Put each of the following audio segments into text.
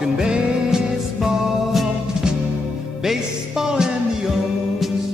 Talking baseball, baseball and the O's.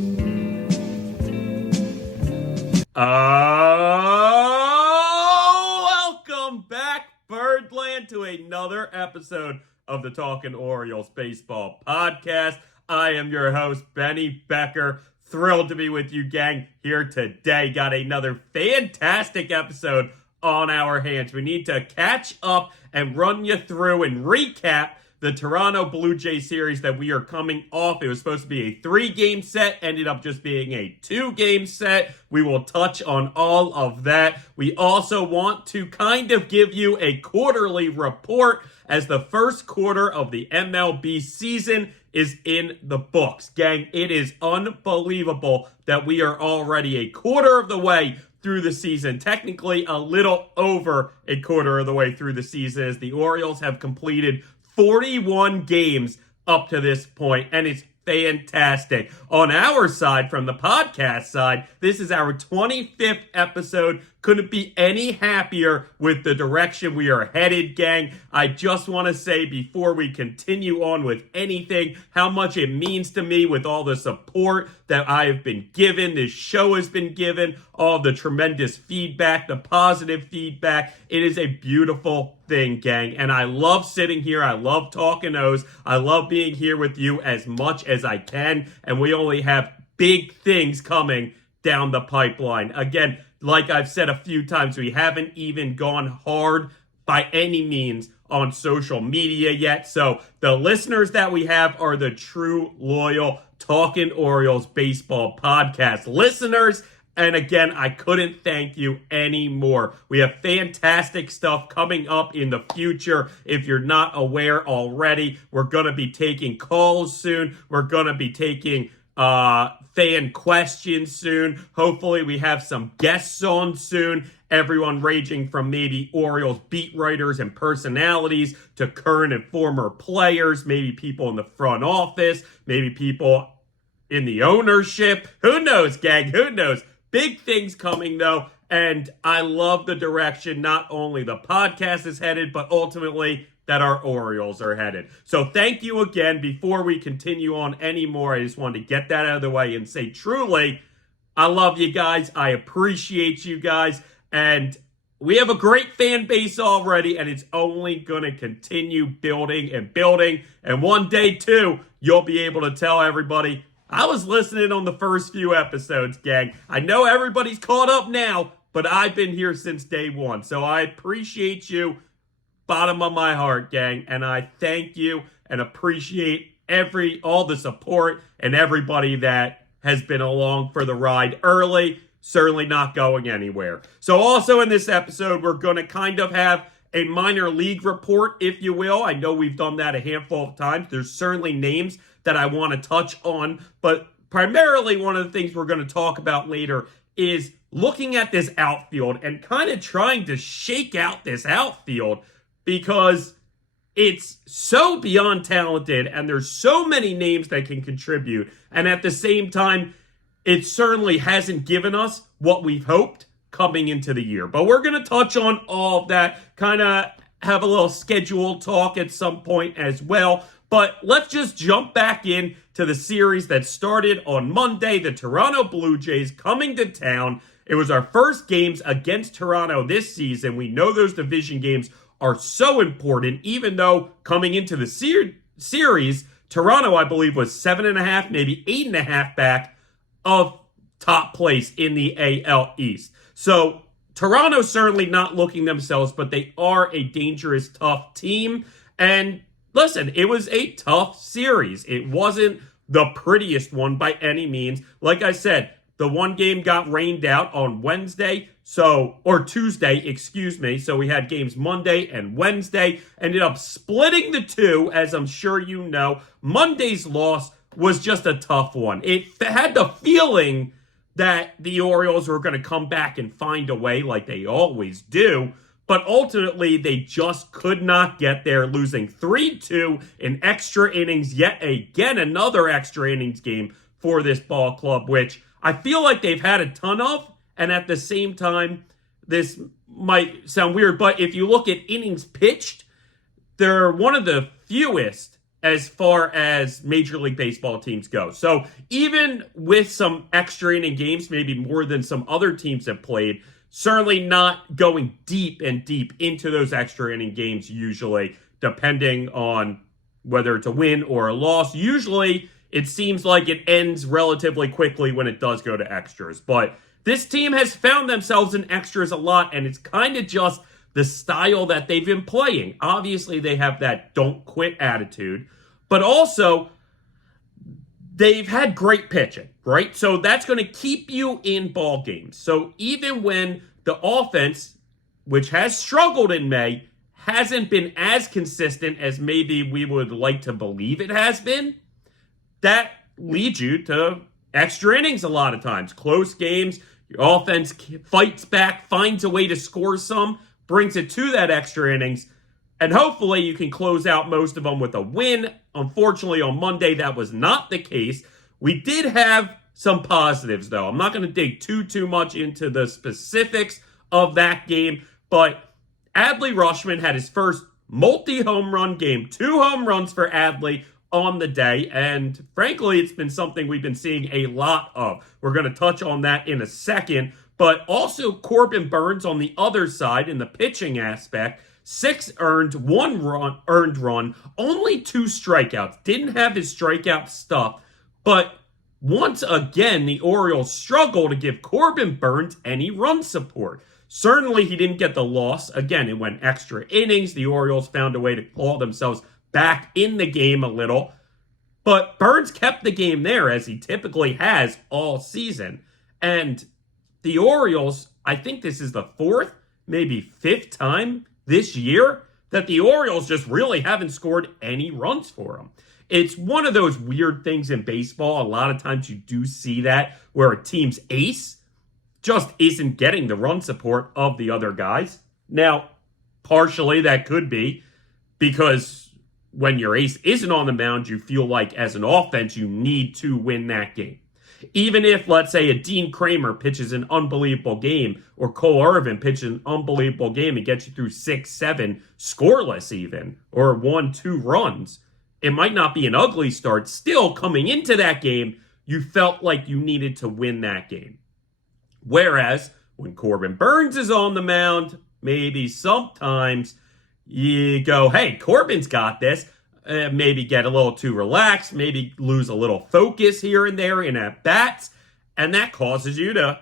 Welcome back, Birdland, to another episode of the Talkin Orioles Baseball Podcast. I am your host, Benny Becker. Thrilled to be with you, gang, here today. Got another fantastic episode on our hands. We need to catch up and run you through and recap the Toronto Blue Jays series that we are coming off. It was supposed to be a 3-game set, ended up just being a 2-game set. We will touch on all of that. We also want to kind of give you a quarterly report as the first quarter of the MLB season is in the books. Gang, it is unbelievable that we are already a quarter of the way through the season, technically a little over a quarter of the way through the season, as the Orioles have completed 41 games up to this point, and it's fantastic. On our side, from the podcast side, this is our 25th episode. Couldn't be any happier with the direction we are headed, gang. I just want to say before we continue on with anything, how much it means to me with all the support that I have been given, this show has been given, all the tremendous feedback, the positive feedback. It is a beautiful thing, gang. And I love sitting here. I love talking O's. I love being here with you as much as I can. And we only have big things coming down the pipeline. Again, like I've said a few times, we haven't even gone hard by any means on social media yet. So the listeners that we have are the true loyal Talkin Orioles baseball podcast listeners. And again, I couldn't thank you anymore. We have fantastic stuff coming up in the future. If you're not aware already, we're going to be taking calls soon. We're going to be taking fan questions soon. Hopefully we have some guests on soon. Everyone ranging from maybe Orioles beat writers and personalities to current and former players, maybe people in the front office, maybe people in the ownership. Who knows, gang? Who knows? Big things coming, though, and I love the direction not only the podcast is headed, but ultimately that our Orioles are headed. So thank you again. Before we continue on anymore, I just wanted to get that out of the way and say, truly, I love you guys. I appreciate you guys, and we have a great fan base already, and it's only going to continue building and building, and one day, too, you'll be able to tell everybody, I was listening on the first few episodes, gang. I know everybody's caught up now, but I've been here since day one. So I appreciate you, bottom of my heart, gang. And I thank you and appreciate all the support and everybody that has been along for the ride early, certainly not going anywhere. So also in this episode, we're going to kind of have a minor league report, if you will. I know we've done that a handful of times. There's certainly names that I want to touch on, but primarily one of the things we're going to talk about later is looking at this outfield and kind of trying to shake out this outfield because it's so beyond talented and there's so many names that can contribute. And at the same time, it certainly hasn't given us what we've hoped coming into the year. But we're going to touch on all of that, kind of have a little scheduled talk at some point as well. But let's just jump back in to the series that started on Monday, the Toronto Blue Jays coming to town. It was our first games against Toronto this season. We know those division games are so important, even though coming into the series, Toronto, I believe, was 7.5, maybe 8.5 back of top place in the AL East. So Toronto certainly not looking themselves, but they are a dangerous, tough team. And listen, it was a tough series. It wasn't the prettiest one by any means. Like I said, the one game got rained out on Tuesday, excuse me. So we had games Monday and Wednesday. Ended up splitting the two, as I'm sure you know. Monday's loss was just a tough one. It had the feeling that the Orioles were going to come back and find a way like they always do. But ultimately, they just could not get there, losing 3-2 in extra innings. Yet again, another extra innings game for this ball club, which I feel like they've had a ton of. And at the same time, this might sound weird, but if you look at innings pitched, they're one of the fewest as far as Major League Baseball teams go. So even with some extra inning games, maybe more than some other teams have played, certainly not going deep and deep into those extra inning games usually, depending on whether it's a win or a loss. Usually it seems like it ends relatively quickly when it does go to extras. But this team has found themselves in extras a lot, and it's kind of just the style that they've been playing. Obviously, they have that don't quit attitude, but also they've had great pitching, right? So that's going to keep you in ball games. So even when the offense, which has struggled in May, hasn't been as consistent as maybe we would like to believe it has been, that leads you to extra innings a lot of times. Close games, your offense fights back, finds a way to score some, brings it to that extra innings, and hopefully you can close out most of them with a win. Unfortunately, on Monday, that was not the case. We did have some positives, though. I'm not going to dig too much into the specifics of that game, but Adley Crushman had his first multi-home run game. 2 home runs for Adley on the day, and frankly, it's been something we've been seeing a lot of. We're going to touch on that in a second, but also Corbin Burnes on the other side in the pitching aspect. 6 earned, 1 earned run, only 2 strikeouts. Didn't have his strikeout stuff, but once again, the Orioles struggle to give Corbin Burnes any run support. Certainly, he didn't get the loss. Again, it went extra innings. The Orioles found a way to claw themselves back in the game a little. But Burnes kept the game there, as he typically has all season. And the Orioles, I think this is the 4th, maybe 5th time this year that the Orioles just really haven't scored any runs for them. It's one of those weird things in baseball. A lot of times you do see that where a team's ace just isn't getting the run support of the other guys. Now, partially that could be because when your ace isn't on the mound, you feel like as an offense you need to win that game. Even if, let's say, a Dean Kramer pitches an unbelievable game, or Cole Irvin pitches an unbelievable game and gets you through 6, 7, scoreless even, or 1, 2 runs, it might not be an ugly start. Still, coming into that game, you felt like you needed to win that game. Whereas, when Corbin Burnes is on the mound, maybe sometimes you go, hey, Corbin's got this. Maybe get a little too relaxed, maybe lose a little focus here and there in at-bats, and that causes you to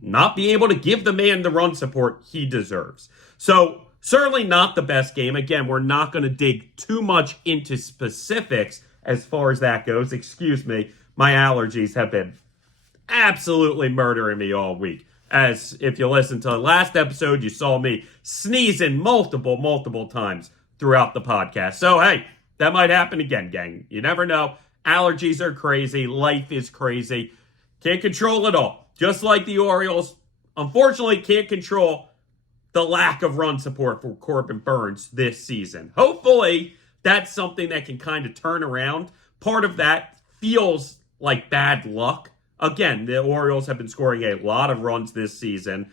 not be able to give the man the run support he deserves. So, certainly not the best game. Again, we're not going to dig too much into specifics as far as that goes. Excuse me, my allergies have been absolutely murdering me all week. As if you listened to the last episode, you saw me sneezing multiple times throughout the podcast. So, hey, that might happen again, gang. You never know. Allergies are crazy. Life is crazy. Can't control it all. Just like the Orioles, unfortunately, can't control the lack of run support for Corbin Burnes this season. Hopefully, that's something that can kind of turn around. Part of that feels like bad luck. Again, the Orioles have been scoring a lot of runs this season.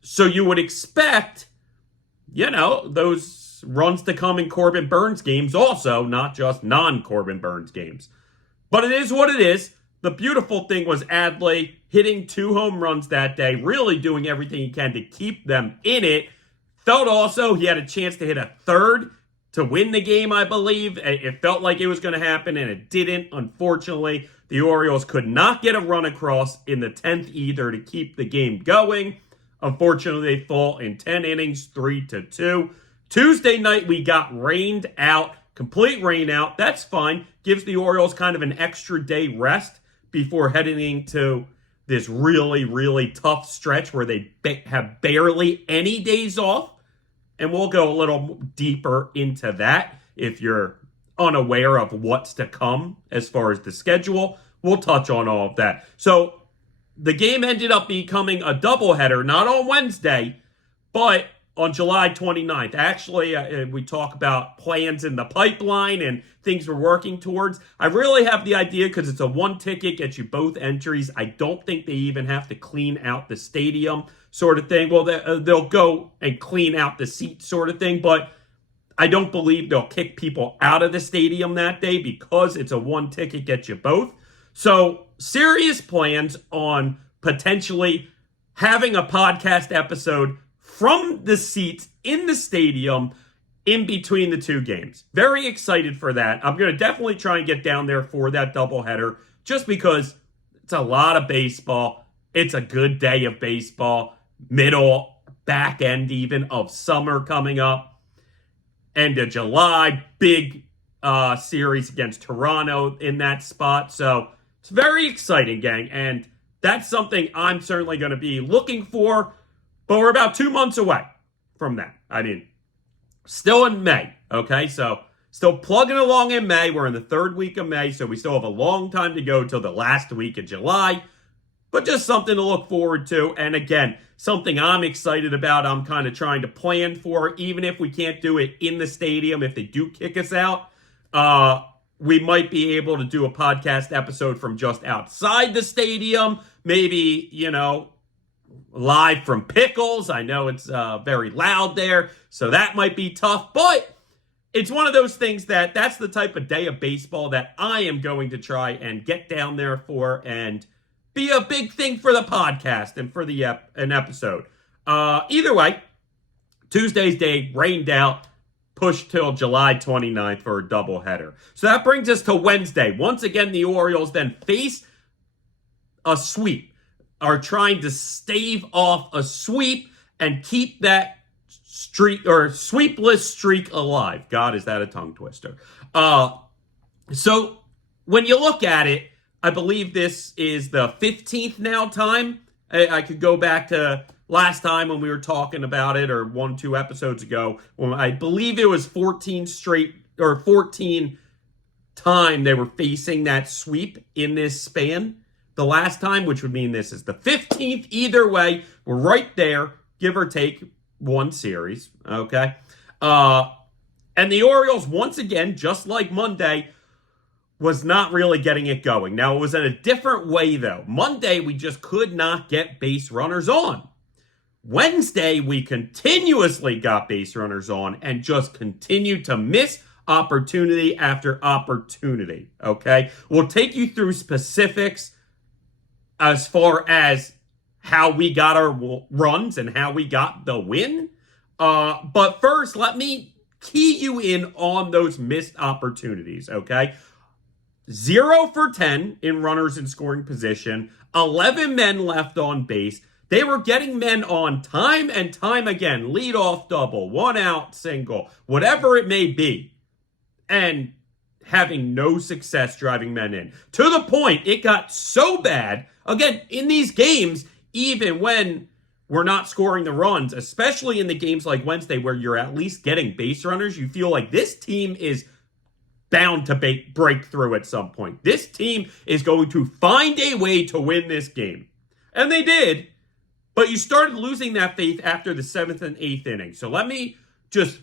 So you would expect, those runs to come in Corbin Burnes games also, not just non-Corbin Burnes games. But it is what it is. The beautiful thing was Adley hitting 2 home runs that day, really doing everything he can to keep them in it. Felt also he had a chance to hit a 3rd to win the game, I believe. It felt like it was going to happen, and it didn't. Unfortunately, the Orioles could not get a run across in the 10th either to keep the game going. Unfortunately, they fall in 10 innings, 3-2. Tuesday night, we got rained out, complete rain out. That's fine. Gives the Orioles kind of an extra day rest before heading into this really tough stretch where they have barely any days off. And we'll go a little deeper into that if you're unaware of what's to come as far as the schedule. We'll touch on all of that. So the game ended up becoming a doubleheader, not on Wednesday, but on July 29th. Actually, we talk about plans in the pipeline and things we're working towards. I really have the idea because it's a 1 ticket, gets you both entries. I don't think they even have to clean out the stadium sort of thing. Well, they'll go and clean out the seats sort of thing, but I don't believe they'll kick people out of the stadium that day because it's a one ticket gets you both. So serious plans on potentially having a podcast episode from the seats in the stadium in between the two games. Very excited for that. I'm going to definitely try and get down there for that doubleheader just because it's a lot of baseball. It's a good day of baseball. Middle, back end even of summer coming up. End of July, big series against Toronto in that spot. So it's very exciting, gang. And that's something I'm certainly going to be looking for. But we're about 2 months away from that. I mean, still in May, okay? So still plugging along in May. We're in the third week of May, so we still have a long time to go till the last week of July. But just something to look forward to. And again, something I'm excited about. I'm kind of trying to plan for, even if we can't do it in the stadium, if they do kick us out. We might be able to do a podcast episode from just outside the stadium. Maybe, live from Pickles. I know it's very loud there, so that might be tough. But it's one of those things that's the type of day of baseball that I am going to try and get down there for and be a big thing for the podcast and for an episode. Either way, Tuesday's day rained out, pushed till July 29th for a doubleheader. So that brings us to Wednesday. Once again, the Orioles then face a sweep, are trying to stave off a sweep and keep that streak or sweepless streak alive. God, is that a tongue twister? So when you look at it, I believe this is the 15th now time. I could go back to last time when we were talking about it, or 1-2 episodes ago, when I believe it was 14 time they were facing that sweep in this span. The last time, which would mean this is the 15th. Either way, we're right there, give or take one series, okay? And the Orioles, once again, just like Monday, was not really getting it going. Now, it was in a different way, though. Monday, we just could not get base runners on. Wednesday, we continuously got base runners on and just continued to miss opportunity after opportunity, okay? We'll take you through specifics as far as how we got our runs and how we got the win. But first, let me key you in on those missed opportunities, okay? 0 for 10 in runners in scoring position, 11 men left on base. They were getting men on time and time again, leadoff double, 1 out single, whatever it may be, and having no success driving men in. To the point, it got so bad, again, in these games, even when we're not scoring the runs, especially in the games like Wednesday where you're at least getting base runners, you feel like this team is bound to break through at some point. This team is going to find a way to win this game. And they did, but you started losing that faith after the 7th and 8th inning. So let me just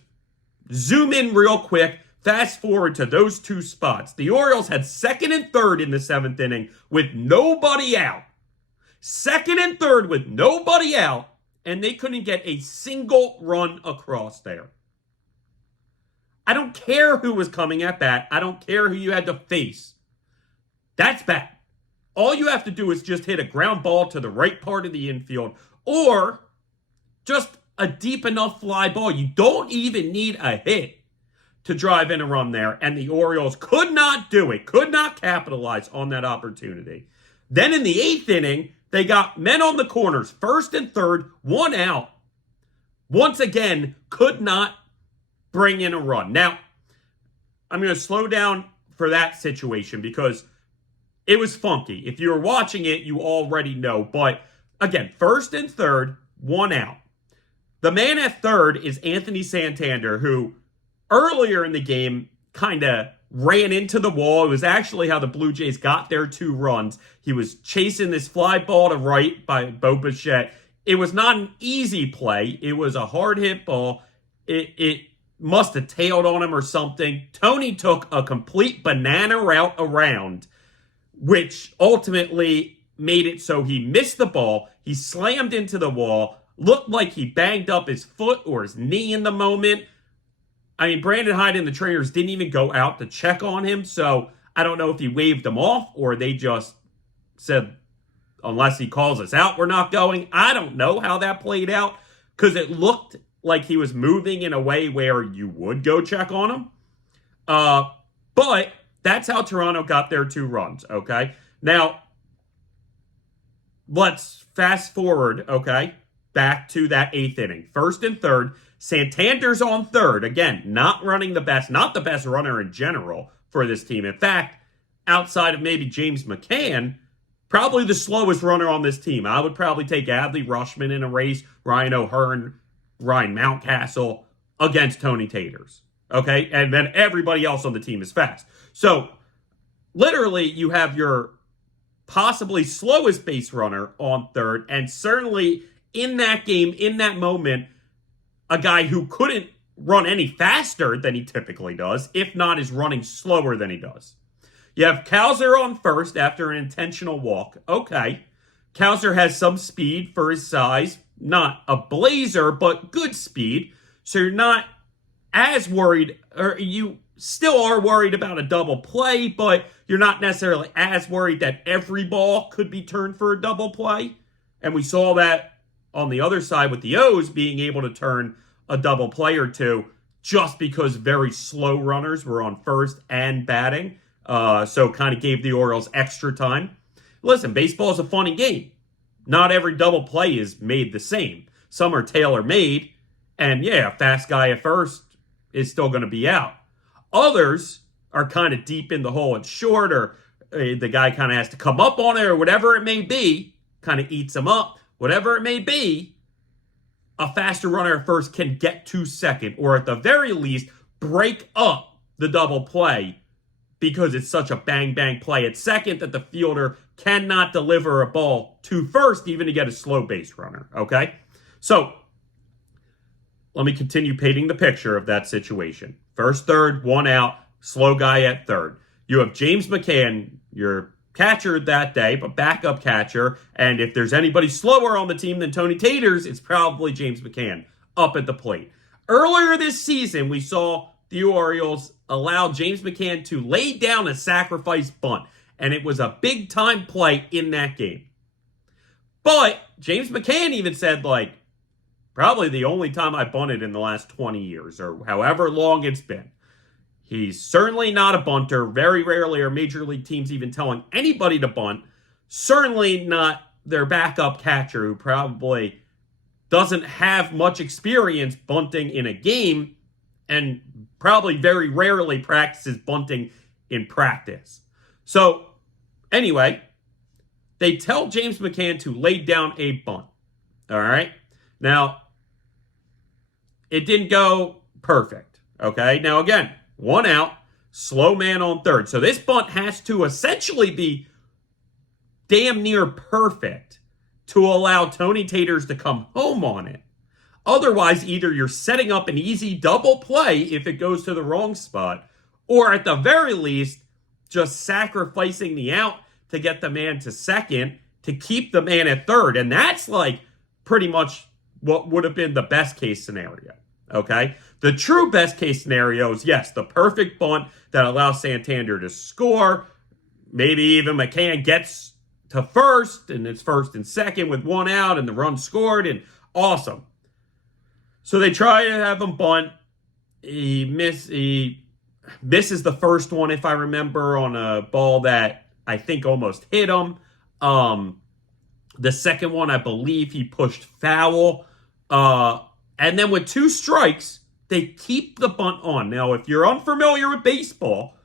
zoom in real quick. Fast forward to those two spots. The Orioles had 2nd and 3rd in the 7th inning with nobody out. 2nd and 3rd with nobody out, and they couldn't get a single run across there. I don't care who was coming at bat. I don't care who you had to face. That's bad. All you have to do is just hit a ground ball to the right part of the infield, or just a deep enough fly ball. You don't even need a hit to drive in a run there, and the Orioles could not do it, could not capitalize on that opportunity. Then in the 8th inning, they got men on the corners, 1st and 3rd, 1 out. Once again, could not bring in a run. Now, I'm going to slow down for that situation because it was funky. If you were watching it, you already know. But again, 1st and 3rd, 1 out. The man at 3rd is Anthony Santander, who earlier in the game kind of ran into the wall. It was actually how the Blue Jays got their 2 runs. He was chasing this fly ball to right by Bo Bichette. It was not an easy play. It was a hard hit ball. It must have tailed on him or something. Tony took a complete banana route around, which ultimately made it so he missed the ball. He slammed into the wall. Looked like he banged up his foot or his knee in the moment. I mean, Brandon Hyde and the trainers didn't even go out to check on him, so I don't know if he waved them off or they just said, unless he calls us out, we're not going. I don't know how that played out because it looked like he was moving in a way where you would go check on him. But that's how Toronto got their 2 runs, okay? Now, let's fast forward, okay, back to that 8th inning. 1st and 3rd, Santander's on 3rd. Again, not running the best, not the best runner in general for this team. In fact, outside of maybe James McCann, probably the slowest runner on this team. I would probably take Adley, Crushman in a race, Ryan O'Hearn, Ryan Mountcastle against Tony Taters. Okay? And then everybody else on the team is fast. So, literally, you have your possibly slowest base runner on 3rd, and certainly in that game, in that moment, a guy who couldn't run any faster than he typically does, if not is running slower than he does. You have Cowser on 1st after an intentional walk. Okay. Cowser has some speed for his size. Not a blazer, but good speed. So you're not as worried, or you still are worried about a double play, but you're not necessarily as worried that every ball could be turned for a double play. And we saw that on the other side with the O's being able to turn a double play or two just because very slow runners were on 1st and batting. So kind of gave the Orioles extra time. Listen, baseball is a funny game. Not every double play is made the same. Some are tailor-made, and yeah, a fast guy at 1st is still going to be out. Others are kind of deep in the hole and short, or the guy kind of has to come up on it, or whatever it may be, kind of eats him up. Whatever it may be, a faster runner at 1st can get to 2nd, or at the very least, break up the double play because it's such a bang-bang play at 2nd that the fielder cannot deliver a ball to 1st even to get a slow base runner, okay? So, let me continue painting the picture of that situation. 1st, 3rd, 1 out, slow guy at 3rd. You have James McCann, your catcher that day, but backup catcher, and if there's anybody slower on the team than Tony Taters, it's probably James McCann up at the plate. Earlier this season, we saw the Orioles allow James McCann to lay down a sacrifice bunt, and it was a big-time play in that game. But James McCann even said, probably the only time I bunted in the last 20 years, or however long it's been. He's certainly not a bunter. Very rarely are major league teams even telling anybody to bunt. Certainly not their backup catcher, who probably doesn't have much experience bunting in a game and probably very rarely practices bunting in practice. So, anyway, they tell James McCann to lay down a bunt. All right? Now, it didn't go perfect. Okay? Now, again, 1 out, slow man on 3rd. So this bunt has to essentially be damn near perfect to allow Tony Taters to come home on it. Otherwise, either you're setting up an easy double play if it goes to the wrong spot, or at the very least, just sacrificing the out to get the man to 2nd to keep the man at 3rd. And that's pretty much what would have been the best case scenario. Okay? The true best case scenario is, yes, the perfect bunt that allows Santander to score. Maybe even McCann gets to 1st, and it's 1st and 2nd with 1 out, and the run scored, and awesome. So they try to have him bunt. He misses the first one, if I remember, on a ball that I think almost hit him. The second one, I believe he pushed foul. And then with 2 strikes, they keep the bunt on. Now, if you're unfamiliar with baseball,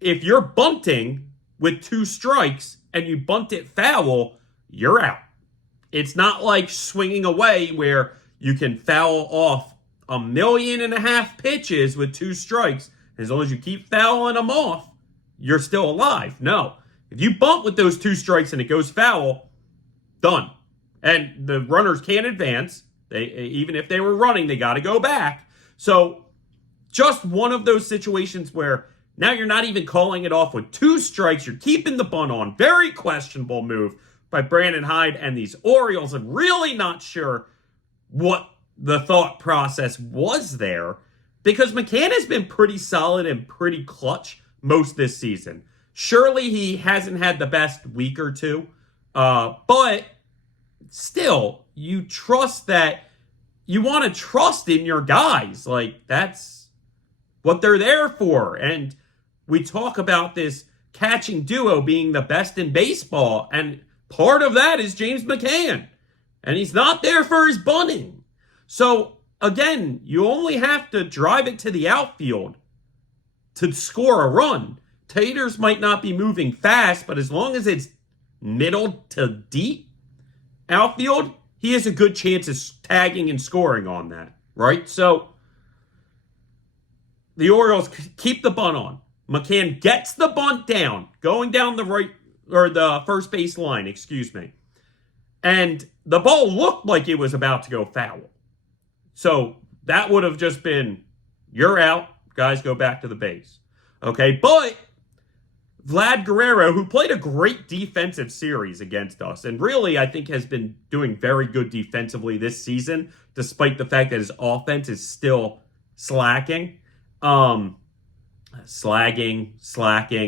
if you're bunting with 2 strikes and you bunt it foul, you're out. It's not like swinging away where you can foul off 1.5 million pitches with 2 strikes. As long as you keep fouling them off, you're still alive. No. If you bunt with those 2 strikes and it goes foul, done. And the runners can't advance. Even if they were running, they got to go back. So just one of those situations where now you're not even calling it off with 2 strikes. You're keeping the bunt on. Very questionable move by Brandon Hyde and these Orioles. I'm really not sure what the thought process was there. because McCann has been pretty solid and pretty clutch most this season. Surely he hasn't had the best week or two, but still, you trust that you want to trust in your guys. Like, that's what they're there for. And we talk about this catching duo being the best in baseball, and part of that is James McCann. And he's not there for his bunting. So, again, you only have to drive it to the outfield to score a run. Taters might not be moving fast, but as long as it's middle to deep outfield, he has a good chance of tagging and scoring on that, right? So, the Orioles keep the bunt on. McCann gets the bunt down, going down the right, or the first base line, excuse me. And the ball looked like it was about to go foul. So that would have just been, you're out, guys, go back to the base. Okay, but Vlad Guerrero, who played a great defensive series against us, and really, I think, has been doing very good defensively this season, despite the fact that his offense is still slacking. Slacking,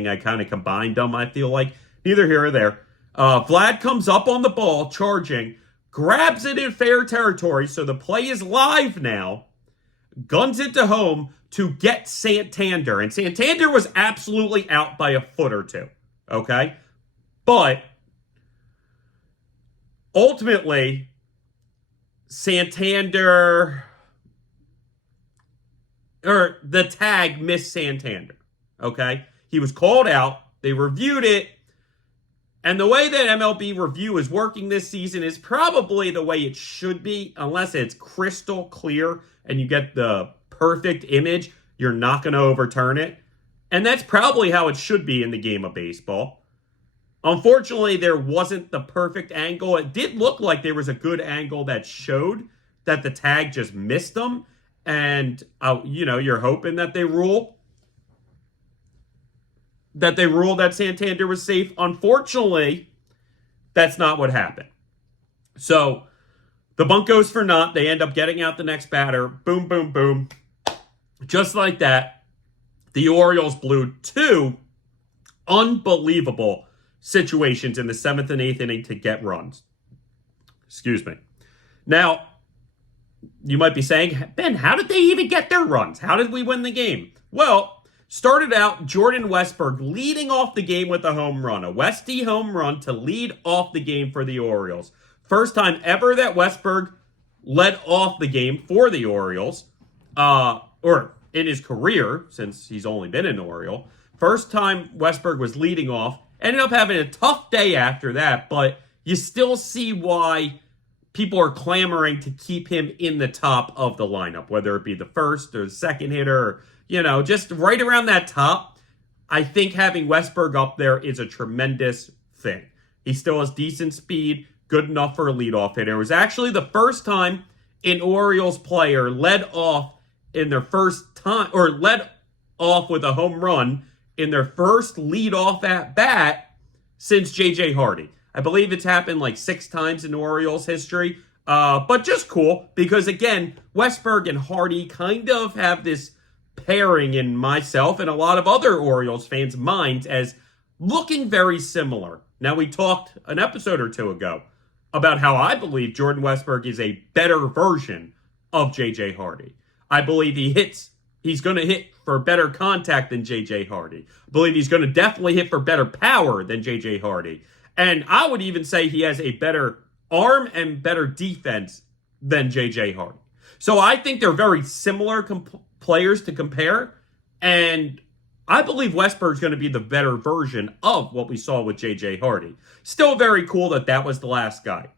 I kind of combined them, I feel like. Neither here or there. Vlad comes up on the ball, charging, grabs it in fair territory, so the play is live now, guns it to home to get Santander. And Santander was absolutely out by a foot or two, okay? But ultimately, Santander, or the tag missed Santander, okay? He was called out. They reviewed it. And the way that MLB review is working this season is probably the way it should be, unless it's crystal clear and you get the perfect image, you're not going to overturn it. And that's probably how it should be in the game of baseball. Unfortunately, there wasn't the perfect angle. It did look like there was a good angle that showed that the tag just missed them. And, you're hoping that they rule that Santander was safe. Unfortunately, that's not what happened. So the bunt goes for naught. They end up getting out the next batter. Boom, boom, boom. Just like that, the Orioles blew two unbelievable situations in the 7th and 8th inning to get runs. Excuse me. Now, you might be saying, Ben, how did they even get their runs? How did we win the game? Well, started out Jordan Westburg leading off the game with a home run. A Westy home run to lead off the game for the Orioles. First time ever that Westburg led off the game for the Orioles. Or in his career, since he's only been an Oriole. First time Westburg was leading off. Ended up having a tough day after that, but you still see why people are clamoring to keep him in the top of the lineup, whether it be the first or the second hitter, or, just right around that top. I think having Westburg up there is a tremendous thing. He still has decent speed, good enough for a leadoff hitter. It was actually the first time an Orioles player led off in their first time, or led off with a home run in their first leadoff at bat since J.J. Hardy. I believe it's happened like 6 times in Orioles history, but just cool because, again, Westburg and Hardy kind of have this pairing in myself and a lot of other Orioles fans' minds as looking very similar. Now, we talked an episode or two ago about how I believe Jordan Westburg is a better version of J.J. Hardy. I believe he's going to hit for better contact than J.J. Hardy. I believe he's going to definitely hit for better power than J.J. Hardy. And I would even say he has a better arm and better defense than J.J. Hardy. So I think they're very similar players to compare. And I believe Westburg's going to be the better version of what we saw with J.J. Hardy. Still very cool that was the last guy.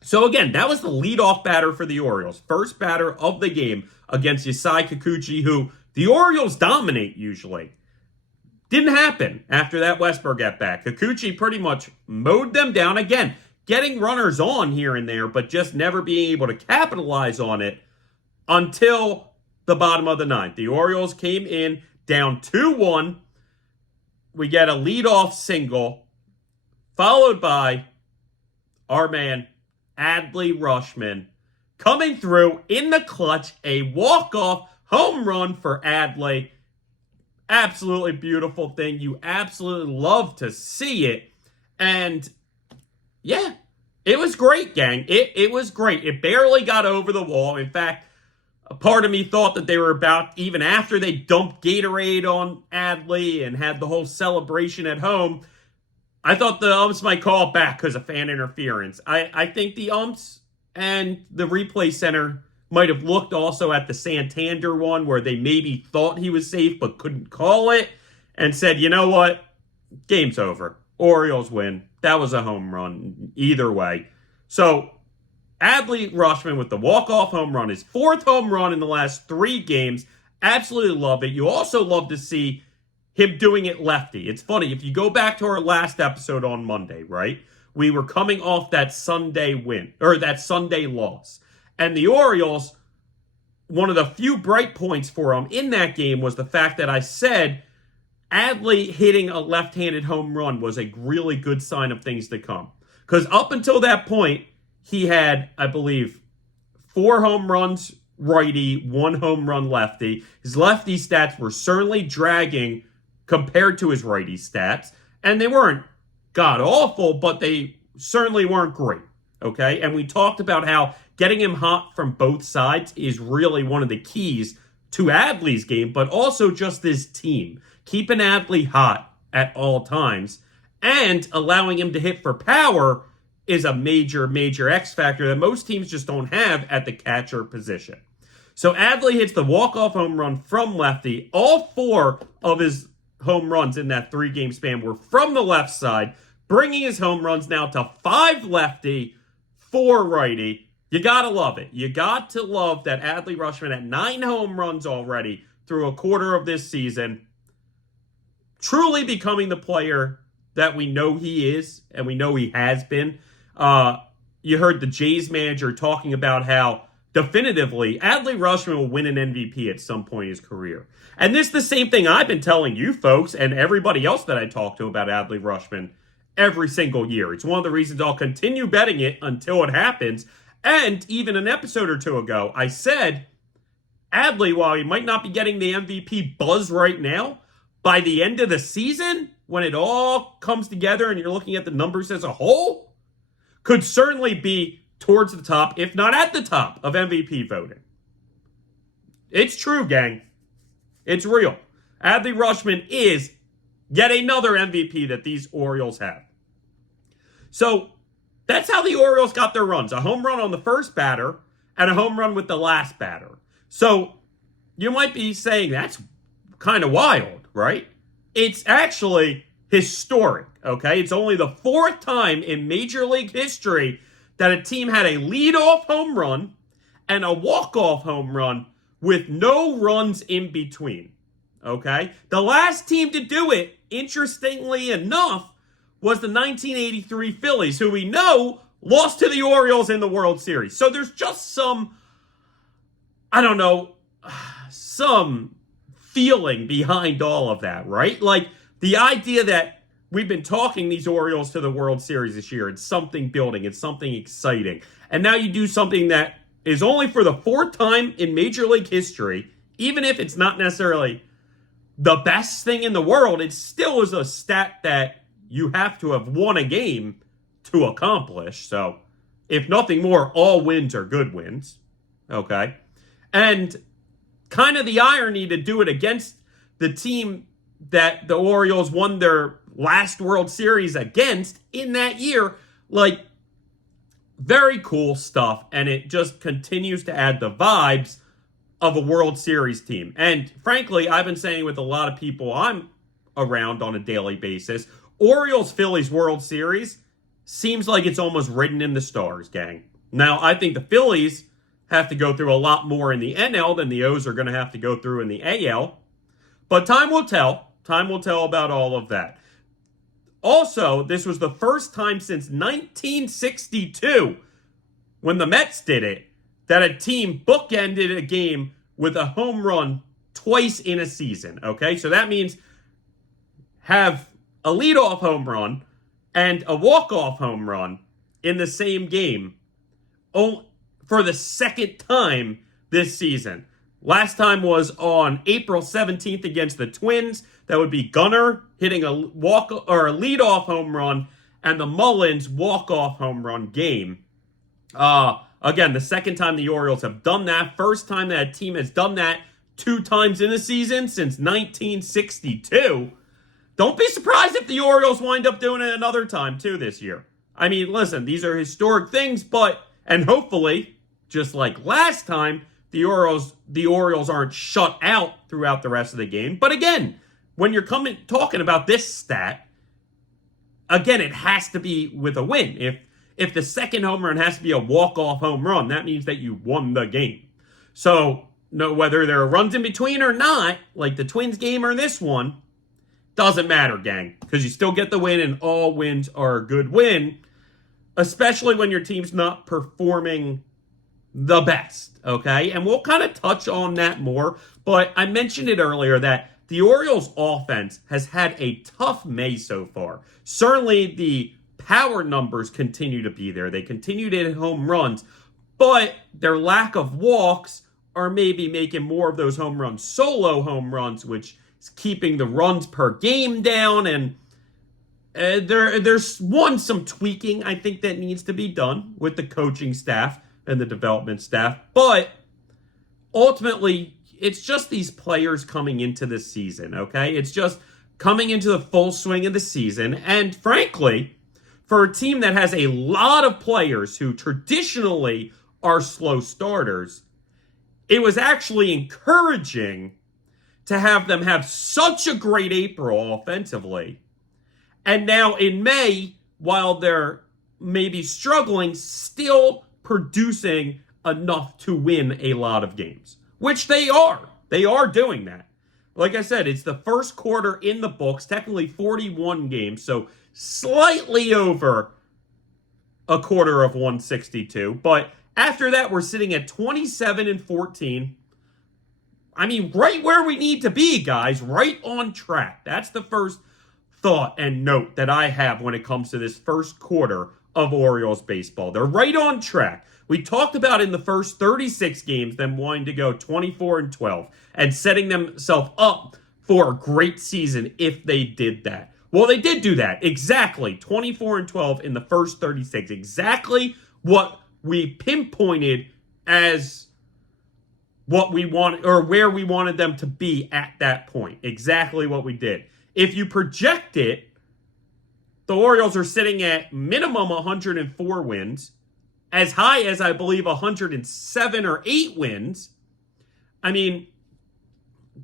So again, that was the leadoff batter for the Orioles. First batter of the game against Yasai Kikuchi, who the Orioles dominate usually. Didn't happen after that Westburg at bat. Kikuchi pretty much mowed them down. Again, getting runners on here and there, but just never being able to capitalize on it until the bottom of the 9th. The Orioles came in down 2-1. We get a leadoff single, followed by our man, Adley Crushman, coming through in the clutch, a walk-off home run for Adley. Absolutely beautiful thing. You absolutely love to see it. And yeah, it was great, gang. It was great. It barely got over the wall. In fact, a part of me thought that they were about, even after they dumped Gatorade on Adley and had the whole celebration at home, I thought the umps might call it back because of fan interference. I think the umps and the replay center might have looked also at the Santander one where they maybe thought he was safe but couldn't call it and said, you know what? Game's over. Orioles win. That was a home run either way. So Adley Rutschman with the walk-off home run, his fourth home run in the last 3 games. Absolutely love it. You also love to see him doing it lefty. It's funny, if you go back to our last episode on Monday, right? We were coming off that Sunday win, or that Sunday loss. And the Orioles, one of the few bright points for them in that game was the fact that I said Adley hitting a left-handed home run was a really good sign of things to come. Because up until that point, he had, I believe, 4 home runs righty, 1 home run lefty. His lefty stats were certainly dragging compared to his righty stats. And they weren't god-awful, but they certainly weren't great. Okay? And we talked about how getting him hot from both sides is really one of the keys to Adley's game, but also just this team. Keeping Adley hot at all times and allowing him to hit for power is a major, major X factor that most teams just don't have at the catcher position. So Adley hits the walk-off home run from lefty. All 4 of his home runs in that 3-game span were from the left side, bringing his home runs now to 5 lefty, 4 righty. You gotta love it. You got to love that Adley Rutschman at 9 home runs already through a quarter of this season, truly becoming the player that we know he is and we know he has been. You heard the Jays manager talking about how definitively Adley Rutschman will win an MVP at some point in his career. And this is the same thing I've been telling you folks and everybody else that I talk to about Adley Rutschman every single year. It's one of the reasons I'll continue betting it until it happens. And even an episode or 2 ago, I said Adley, while he might not be getting the MVP buzz right now, by the end of the season, when it all comes together and you're looking at the numbers as a whole, could certainly be towards the top, if not at the top, of MVP voting. It's true, gang. It's real. Adley Rutschman is yet another MVP that these Orioles have. So that's how the Orioles got their runs. A home run on the first batter and a home run with the last batter. So you might be saying that's kind of wild, right? It's actually historic, okay? It's only the 4th time in Major League history that a team had a leadoff home run and a walk-off home run with no runs in between, okay? The last team to do it, interestingly enough, was the 1983 Phillies, who we know lost to the Orioles in the World Series. So there's just some, I don't know, some feeling behind all of that, right? Like the idea that we've been talking these Orioles to the World Series this year. It's something building. It's something exciting. And now you do something that is only for the 4th time in Major League history, even if it's not necessarily the best thing in the world, it still is a stat that you have to have won a game to accomplish. So, if nothing more, all wins are good wins. Okay? And kind of the irony to do it against the team that the Orioles won their last World Series against in that year, like, very cool stuff. And it just continues to add the vibes of a World Series team. And frankly, I've been saying with a lot of people I'm around on a daily basis, Orioles-Phillies World Series seems like it's almost written in the stars, gang. Now, I think the Phillies have to go through a lot more in the NL than the O's are going to have to go through in the AL. But time will tell. Time will tell about all of that. Also, this was the first time since 1962, when the Mets did it, that a team bookended a game with a home run twice in a season. Okay, so that means have a leadoff home run and a walk-off home run in the same game for the 2nd time this season. Last time was on April 17th against the Twins. That would be Gunnar hitting a walk or a leadoff home run and the Mullins walk-off home run game. Again, the second time the Orioles have done that. First time that a team has done that 2 times in a season since 1962. Don't be surprised if the Orioles wind up doing it another time, too, this year. I mean, listen, these are historic things, and hopefully, just like last time, the Orioles aren't shut out throughout the rest of the game. But again, when you're talking about this stat, again, it has to be with a win. If the second home run has to be a walk-off home run, that means that you won the game. So, no, whether there are runs in between or not, like the Twins game or this one, doesn't matter, gang, because you still get the win, and all wins are a good win, especially when your team's not performing the best, okay? And we'll kind of touch on that more, but I mentioned it earlier that the Orioles' offense has had a tough May so far. Certainly, the power numbers continue to be there. They continue to hit home runs, but their lack of walks are maybe making more of those home runs solo home runs, which is keeping the runs per game down. And there's some tweaking I think that needs to be done with the coaching staff and the development staff. But ultimately, it's just these players coming into the season, okay? It's just coming into the full swing of the season. And frankly, for a team that has a lot of players who traditionally are slow starters, it was actually encouraging to have them have such a great April offensively. And now in May, while they're maybe struggling, still producing enough to win a lot of games, which they are. They are doing that. Like I said, it's the first quarter in the books, technically 41 games, so slightly over a quarter of 162. But after that, we're sitting at 27-14. I mean, right where we need to be, guys, right on track. That's the first thought and note that I have when it comes to this first quarter of Orioles baseball. They're right on track. We talked about in the first 36 games them wanting to go 24-12 and setting themselves up for a great season if they did that. Well, they did do that. Exactly. 24-12 in the first 36. Exactly what we pinpointed as what we wanted, or where we wanted them to be at that point. Exactly what we did. If you project it, the Orioles are sitting at minimum 104 wins, as high as, I believe, 107 or 8 wins. I mean,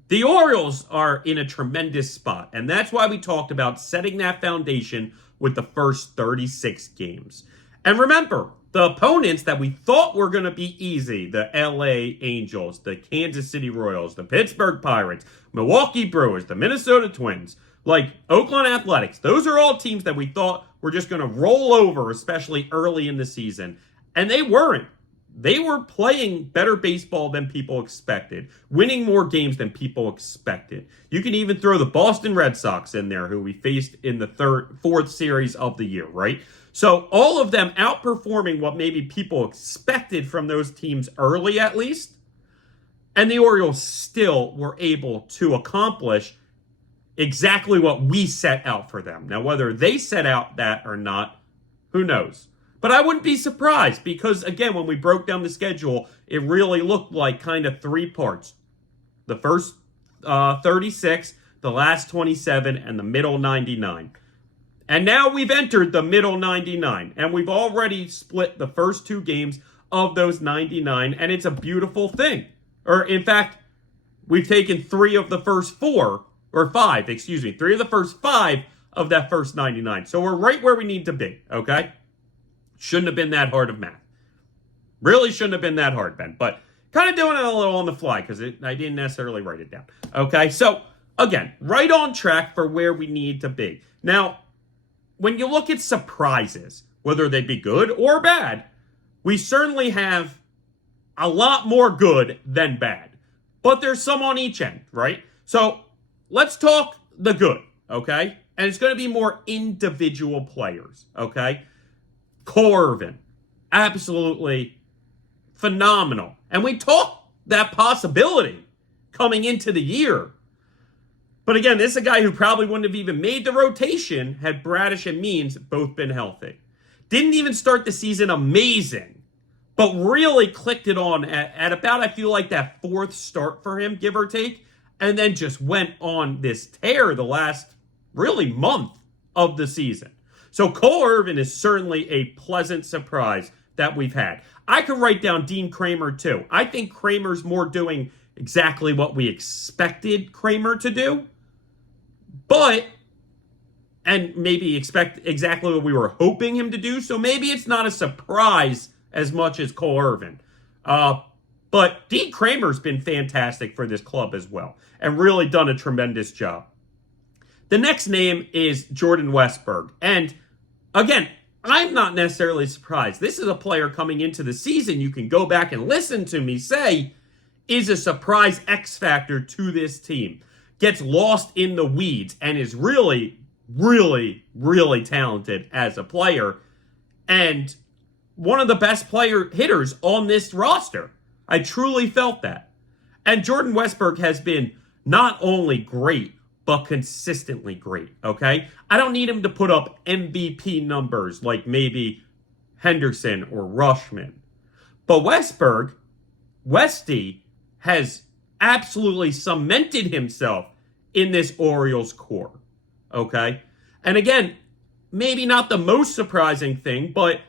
the Orioles are in a tremendous spot, and that's why we talked about setting that foundation with the first 36 games. And remember, the opponents that we thought were going to be easy, the LA Angels, the Kansas City Royals, the Pittsburgh Pirates, Milwaukee Brewers, the Minnesota Twins, like Oakland Athletics, those are all teams that we thought were just going to roll over, especially early in the season. And they weren't. They were playing better baseball than people expected, winning more games than people expected. You can even throw the Boston Red Sox in there, who we faced in the fourth series of the year, right? So all of them outperforming what maybe people expected from those teams early, at least. And the Orioles still were able to accomplish exactly what we set out for them. Now, whether they set out that or not, who knows? But I wouldn't be surprised because, again, when we broke down the schedule, it really looked like kind of 3 parts. The first 36, the last 27, and the middle 99. And now we've entered the middle 99, and we've already split the first 2 games of those 99, and it's a beautiful thing. Or, in fact, we've taken 3 of the first 4, or 5, 3 of the first 5 of that first 99. So we're right where we need to be, okay? Shouldn't have been that hard of math. Really shouldn't have been that hard, Ben. But kind of doing it a little on the fly because I didn't necessarily write it down. Okay, so again, right on track for where we need to be. Now, when you look at surprises, whether they be good or bad, we certainly have a lot more good than bad. But there's some on each end, right? So let's talk the good, okay? And it's going to be more individual players, okay? Corvin, absolutely phenomenal. And we talked that possibility coming into the year. But again, this is a guy who probably wouldn't have even made the rotation had Bradish and Means both been healthy. Didn't even start the season amazing, but really clicked it on at about, I feel like, that fourth start for him, give or take, and then just went on this tear the last, really, month of the season. So Cole Irvin is certainly a pleasant surprise that we've had. I could write down Dean Kramer, too. I think Kramer's more doing exactly what we expected Kramer to do, and maybe expect exactly what we were hoping him to do, so maybe it's not a surprise as much as Cole Irvin. But Dean Kramer's been fantastic for this club as well, and really done a tremendous job. The next name is Jordan Westburg, and again, I'm not necessarily surprised. This is a player coming into the season, you can go back and listen to me say, is a surprise X factor to this team. Gets lost in the weeds and is really, really, really talented as a player. And one of the best hitters on this roster. I truly felt that. And Jordan Westburg has been not only great, but consistently great, okay? I don't need him to put up MVP numbers like maybe Henderson or Crushman. But Westy, has absolutely cemented himself in this Orioles core, okay? And again, maybe not the most surprising thing, but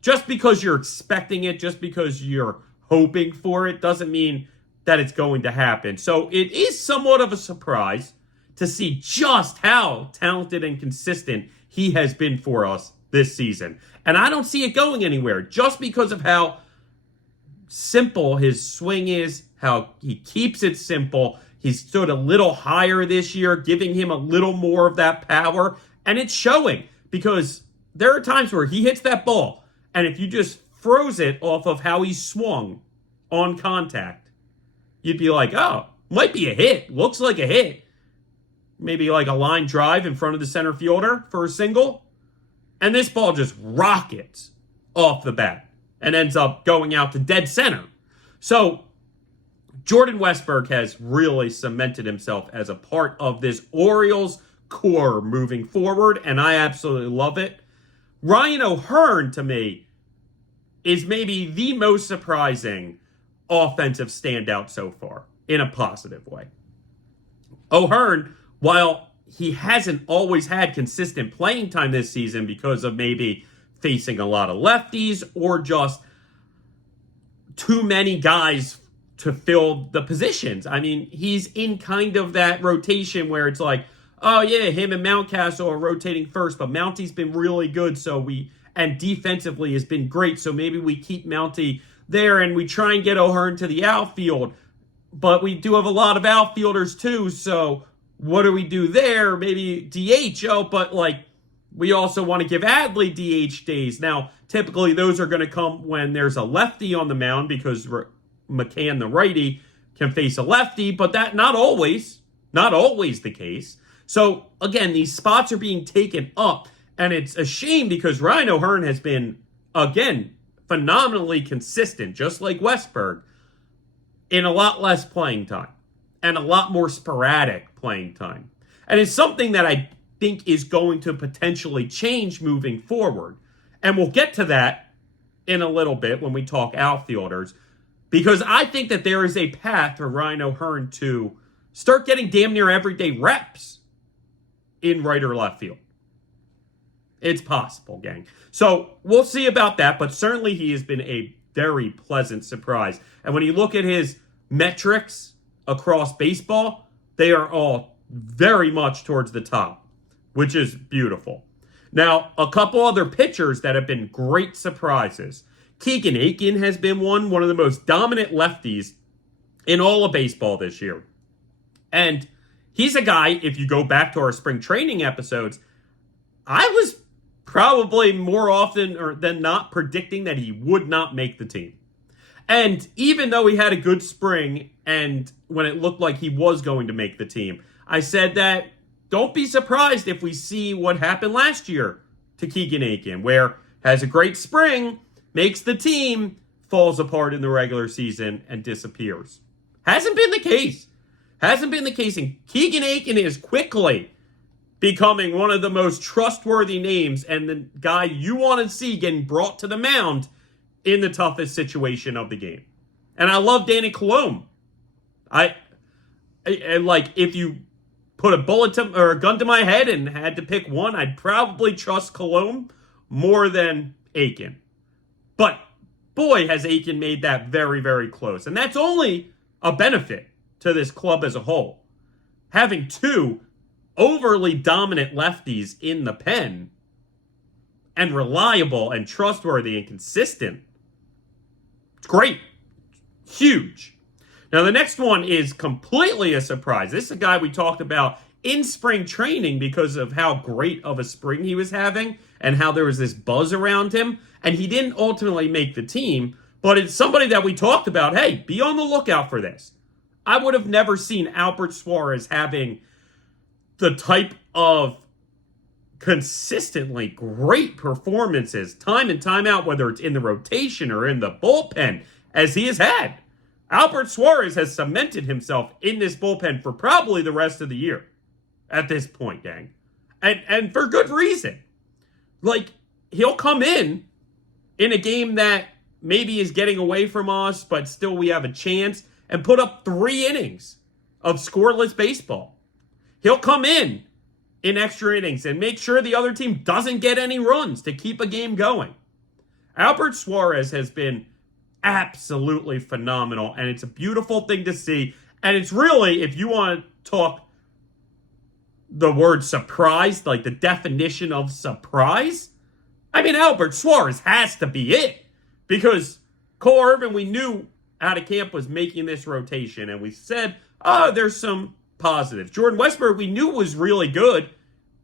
just because you're expecting it, just because you're hoping for it, doesn't mean that it's going to happen. So it is somewhat of a surprise to see just how talented and consistent he has been for us this season. And I don't see it going anywhere just because of how simple his swing is, how he keeps it simple. He's stood a little higher this year, giving him a little more of that power. And it's showing because there are times where he hits that ball, and if you just froze it off of how he swung on contact, you'd be like, oh, might be a hit. Looks like a hit. Maybe like a line drive in front of the center fielder for a single. And this ball just rockets off the bat and ends up going out to dead center. So Jordan Westburg has really cemented himself as a part of this Orioles core moving forward, and I absolutely love it. Ryan O'Hearn, to me, is maybe the most surprising offensive standout so far, in a positive way. O'Hearn, while he hasn't always had consistent playing time this season because of maybe facing a lot of lefties or just too many guys to fill the positions. I mean, he's in kind of that rotation where it's like, oh yeah, him and Mountcastle are rotating first, but Mounty's been really good, and defensively has been great, so maybe we keep Mounty there and we try and get O'Hearn to the outfield. But we do have a lot of outfielders too, so what do we do there? Maybe DH, but we also want to give Adley DH days. Now, typically those are going to come when there's a lefty on the mound because McCann, the righty, can face a lefty, but that not always the case. So, again, these spots are being taken up, and it's a shame because Ryan O'Hearn has been, again, phenomenally consistent, just like Westburg, in a lot less playing time and a lot more sporadic playing time. And it's something that I think is going to potentially change moving forward. And we'll get to that in a little bit when we talk outfielders, because I think that there is a path for Ryan O'Hearn to start getting damn near everyday reps in right or left field. It's possible, gang. So we'll see about that, but certainly he has been a very pleasant surprise. And when you look at his metrics across baseball, they are all very much towards the top, which is beautiful. Now, a couple other pitchers that have been great surprises. Keegan Aiken has been one of the most dominant lefties in all of baseball this year. And he's a guy, if you go back to our spring training episodes, I was probably more often than not predicting that he would not make the team. And even though he had a good spring and when it looked like he was going to make the team, I said that don't be surprised if we see what happened last year to Keegan Aiken, where has a great spring, makes the team, falls apart in the regular season and disappears. Hasn't been the case. Hasn't been the case. And Keegan Aiken is quickly becoming one of the most trustworthy names and the guy you want to see getting brought to the mound in the toughest situation of the game. And I love Danny Colomb. If you put a bullet or a gun to my head and had to pick one, I'd probably trust Colomb more than Aiken. But boy, has Aiken made that very, very close. And that's only a benefit to this club as a whole. Having two overly dominant lefties in the pen and reliable and trustworthy and consistent. It's great. Huge. Now, the next one is completely a surprise. This is a guy we talked about in spring training because of how great of a spring he was having and how there was this buzz around him. And he didn't ultimately make the team, but it's somebody that we talked about. Hey, be on the lookout for this. I would have never seen Albert Suarez having the type of consistently great performances time and time out, whether it's in the rotation or in the bullpen, as he has had. Albert Suarez has cemented himself in this bullpen for probably the rest of the year at this point, gang. And for good reason. Like, he'll come in a game that maybe is getting away from us, but still we have a chance, and put up 3 innings of scoreless baseball. He'll come in extra innings and make sure the other team doesn't get any runs to keep a game going. Albert Suarez has been absolutely phenomenal, and it's a beautiful thing to see. And it's really, if you want to talk the word surprise, like the definition of surprise, I mean, Albert Suarez has to be it. Because Cole Irvin, we knew out of camp, was making this rotation, and we said, there's some positives. Jordan Westburg, we knew was really good.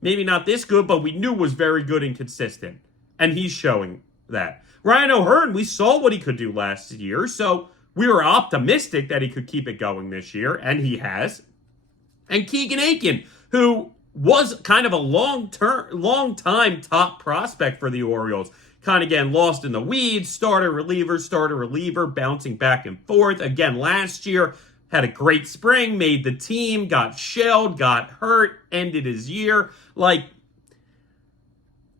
Maybe not this good, but we knew was very good and consistent. And he's showing that. Ryan O'Hearn, we saw what he could do last year, so we were optimistic that he could keep it going this year, and he has. And Keegan Aiken, who was kind of a long-time top prospect for the Orioles, kind of getting lost in the weeds, starter, reliever, bouncing back and forth. Again, last year, had a great spring, made the team, got shelled, got hurt, ended his year. Like,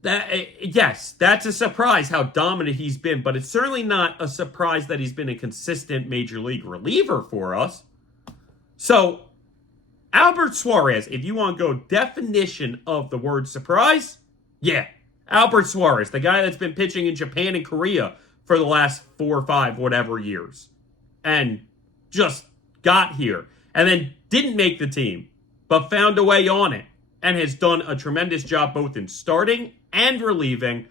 that, yes, that's a surprise how dominant he's been, but it's certainly not a surprise that he's been a consistent major league reliever for us. So, Albert Suarez, if you want to go definition of the word surprise, yeah, Albert Suarez, the guy that's been pitching in Japan and Korea for the last 4 or 5 whatever years, and just got here, and then didn't make the team, but found a way on it, and has done a tremendous job both in starting and relieving,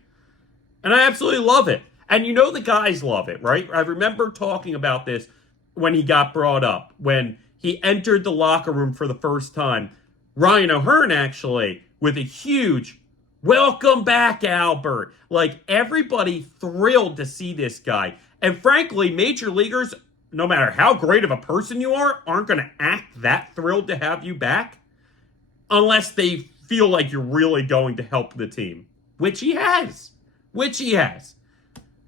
and I absolutely love it. And you know the guys love it, right? I remember talking about this when he got brought up, when he entered the locker room for the first time. Ryan O'Hearn, actually, with a huge, welcome back, Albert. Like, everybody thrilled to see this guy. And frankly, major leaguers, no matter how great of a person you are, aren't going to act that thrilled to have you back unless they feel like you're really going to help the team, which he has.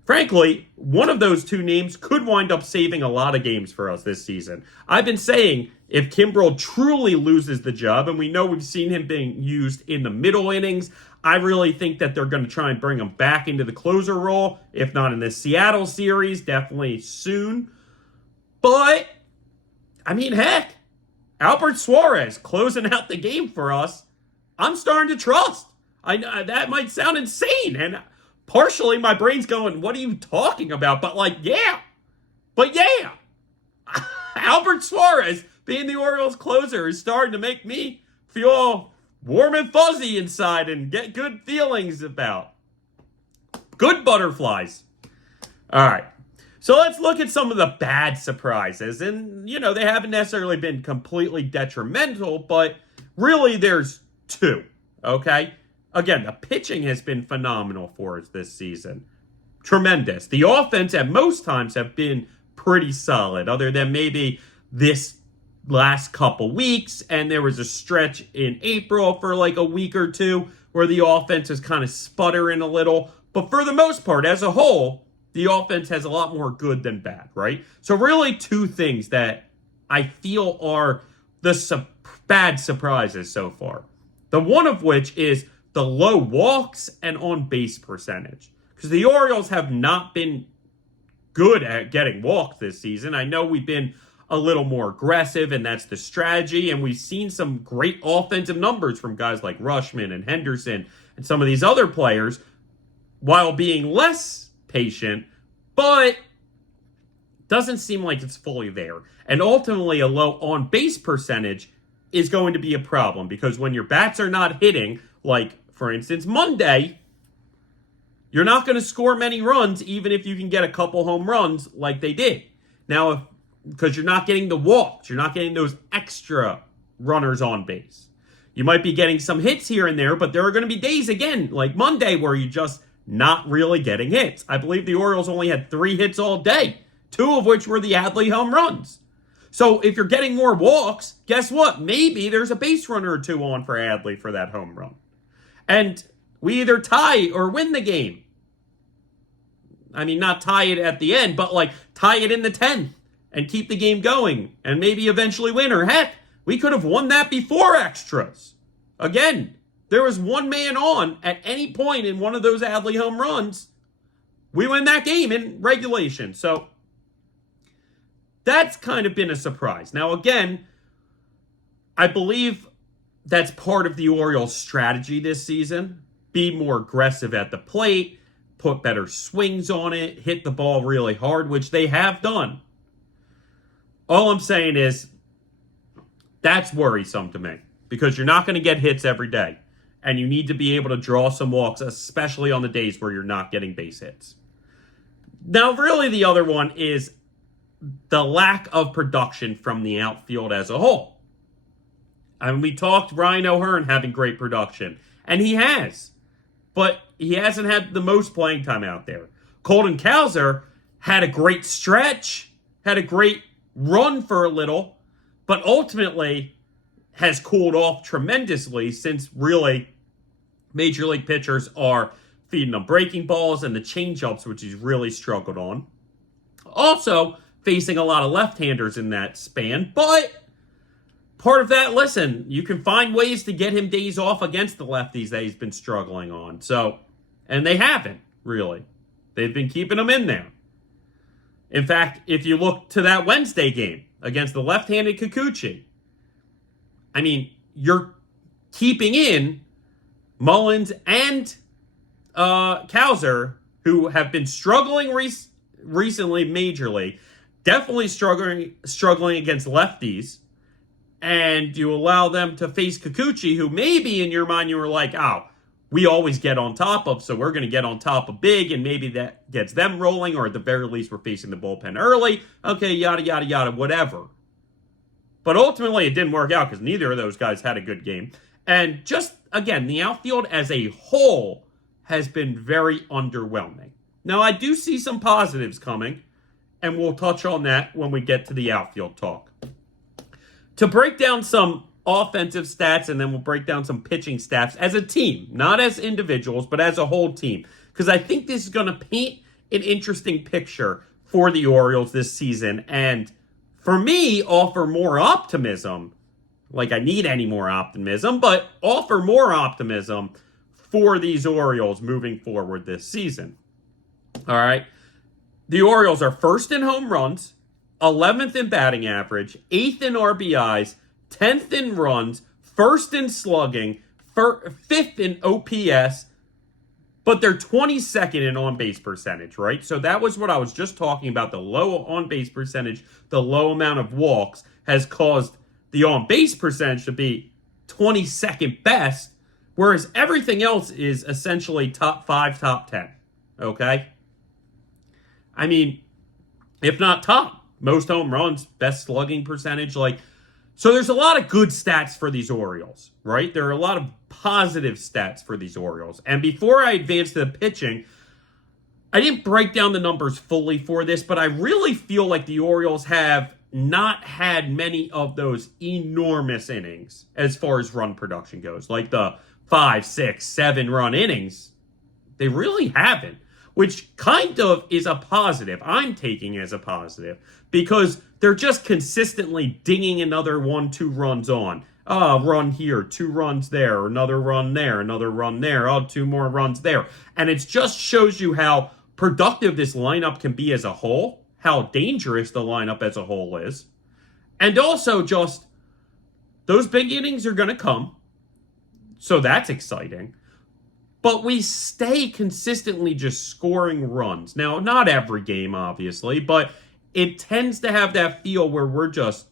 Frankly, one of those 2 names could wind up saving a lot of games for us this season. I've been saying if Kimbrel truly loses the job, and we know we've seen him being used in the middle innings, I really think that they're going to try and bring him back into the closer role, if not in the Seattle series, definitely soon. But, I mean, heck, Albert Suarez closing out the game for us, I'm starting to trust. I know that might sound insane, and partially my brain's going, what are you talking about? But yeah. Albert Suarez being the Orioles closer is starting to make me feel warm and fuzzy inside and get good feelings about. Good butterflies. All right. So let's look at some of the bad surprises. And, they haven't necessarily been completely detrimental, but really there's 2, okay? Again, the pitching has been phenomenal for us this season. Tremendous. The offense at most times have been pretty solid, other than maybe this last couple weeks, and there was a stretch in April for like a week or 2 where the offense is kind of sputtering a little. But for the most part, as a whole, the offense has a lot more good than bad, right? So really two things that I feel are the bad surprises so far. The one of which is the low walks and on-base percentage. Because the Orioles have not been good at getting walks this season. I know we've been a little more aggressive, and that's the strategy, and we've seen some great offensive numbers from guys like Crushman and Henderson and some of these other players while being less patient, but doesn't seem like it's fully there. And ultimately, a low on-base percentage is going to be a problem because when your bats are not hitting, like, for instance, Monday, you're not going to score many runs even if you can get a couple home runs like they did. Now, because you're not getting the walks, you're not getting those extra runners on base. You might be getting some hits here and there, but there are going to be days, again, like Monday, where you just not really getting hits. I believe the Orioles only had 3 hits all day, 2 of which were the Adley home runs. So if you're getting more walks, guess what? Maybe there's a base runner or 2 on for Adley for that home run. And we either tie or win the game. I mean, not tie it at the end, but like tie it in the 10th and keep the game going and maybe eventually win. Or heck, we could have won that before extras. Again, there was 1 man on at any point in one of those Adley home runs. We win that game in regulation. So that's kind of been a surprise. Now, again, I believe that's part of the Orioles' strategy this season. Be more aggressive at the plate, put better swings on it, hit the ball really hard, which they have done. All I'm saying is that's worrisome to me because you're not going to get hits every day. And you need to be able to draw some walks, especially on the days where you're not getting base hits. Now, really, the other one is the lack of production from the outfield as a whole. I mean, we talked Ryan O'Hearn having great production, and he has. But he hasn't had the most playing time out there. Colton Cowser had a great stretch, had a great run for a little, but ultimately has cooled off tremendously since really major league pitchers are feeding him breaking balls and the changeups, which he's really struggled on. Also, facing a lot of left-handers in that span, but part of that, listen, you can find ways to get him days off against the lefties that he's been struggling on. So, and they haven't, really. They've been keeping him in there. In fact, if you look to that Wednesday game against the left-handed Kikuchi, I mean, you're keeping in Mullins and Cowser, who have been struggling recently majorly, definitely struggling against lefties, and you allow them to face Kikuchi, who maybe in your mind you were like, oh, we always get on top of, so we're going to get on top of big, and maybe that gets them rolling, or at the very least we're facing the bullpen early. Okay, yada, yada, yada, whatever. But ultimately it didn't work out because neither of those guys had a good game. And just, again, the outfield as a whole has been very underwhelming. Now, I do see some positives coming, and we'll touch on that when we get to the outfield talk. To break down some offensive stats, and then we'll break down some pitching stats as a team, not as individuals, but as a whole team. Because I think this is going to paint an interesting picture for the Orioles this season, and for me, offer more optimism. Like I need any more optimism, but offer more optimism for these Orioles moving forward this season. All right. The Orioles are first in home runs, 11th in batting average, 8th in RBIs, 10th in runs, first in slugging, 5th in OPS, but they're 22nd in on-base percentage, right? So that was what I was just talking about. The low on-base percentage, the low amount of walks has caused the on-base percentage to be 22nd best, whereas everything else is essentially top 5, top 10, okay? I mean, if not top, most home runs, best slugging percentage, so there's a lot of good stats for these Orioles, right? There are a lot of positive stats for these Orioles. And before I advance to the pitching, I didn't break down the numbers fully for this, but I really feel like the Orioles have not had many of those enormous innings as far as run production goes. Like the 5, 6, 7 run innings. They really haven't. which kind of is a positive. I'm taking as a positive because they're just consistently dinging another 1-2 runs on. Run here, 2 runs there, another run there, another run there, 2 more runs there. And it just shows you how productive this lineup can be as a whole, how dangerous the lineup as a whole is. And also just those big innings are going to come. So that's exciting. But we stay consistently just scoring runs. Now, not every game, obviously, but it tends to have that feel where we're just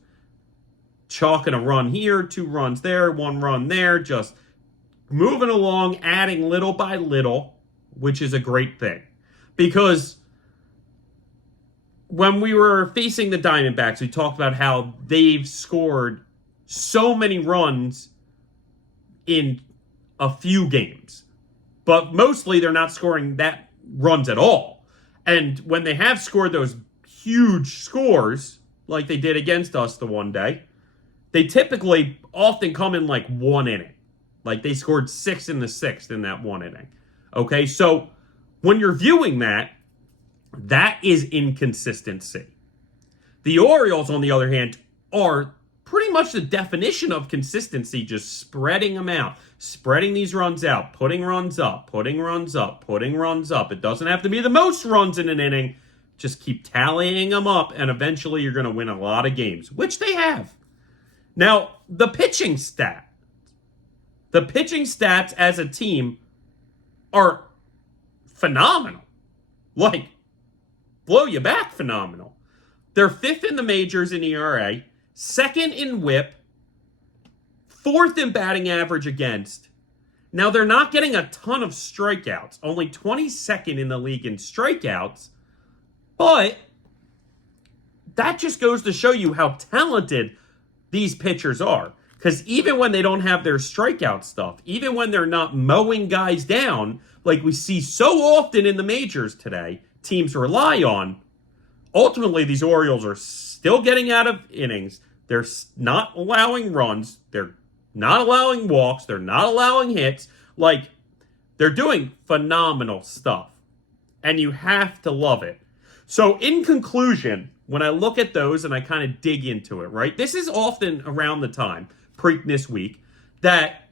chalking a run here, 2 runs there, 1 run there, just moving along, adding little by little, which is a great thing. Because when we were facing the Diamondbacks, we talked about how they've scored so many runs in a few games. But mostly they're not scoring that runs at all. And when they have scored those huge scores, like they did against us the one day, they typically often come in like 1 inning. Like they scored 6 in the 6th in that 1 inning. Okay, so when you're viewing that, that is inconsistency. The Orioles, on the other hand, are pretty much the definition of consistency, just spreading them out, spreading these runs out, putting runs up, putting runs up, putting runs up. It doesn't have to be the most runs in an inning. Just keep tallying them up, and eventually you're going to win a lot of games, which they have. Now, the pitching stats as a team are phenomenal. Like, blow you back phenomenal. They're 5th in the majors in ERA, 2nd in WHIP, 4th in batting average against. Now, they're not getting a ton of strikeouts, only 22nd in the league in strikeouts, but that just goes to show you how talented these pitchers are. Because even when they don't have their strikeout stuff, even when they're not mowing guys down, like we see so often in the majors today, teams rely on, ultimately these Orioles are still getting out of innings. They're not allowing runs. They're not allowing walks. They're not allowing hits. Like, they're doing phenomenal stuff. And you have to love it. So, in conclusion, when I look at those and I kind of dig into it, right? This is often around the time, Preakness week, that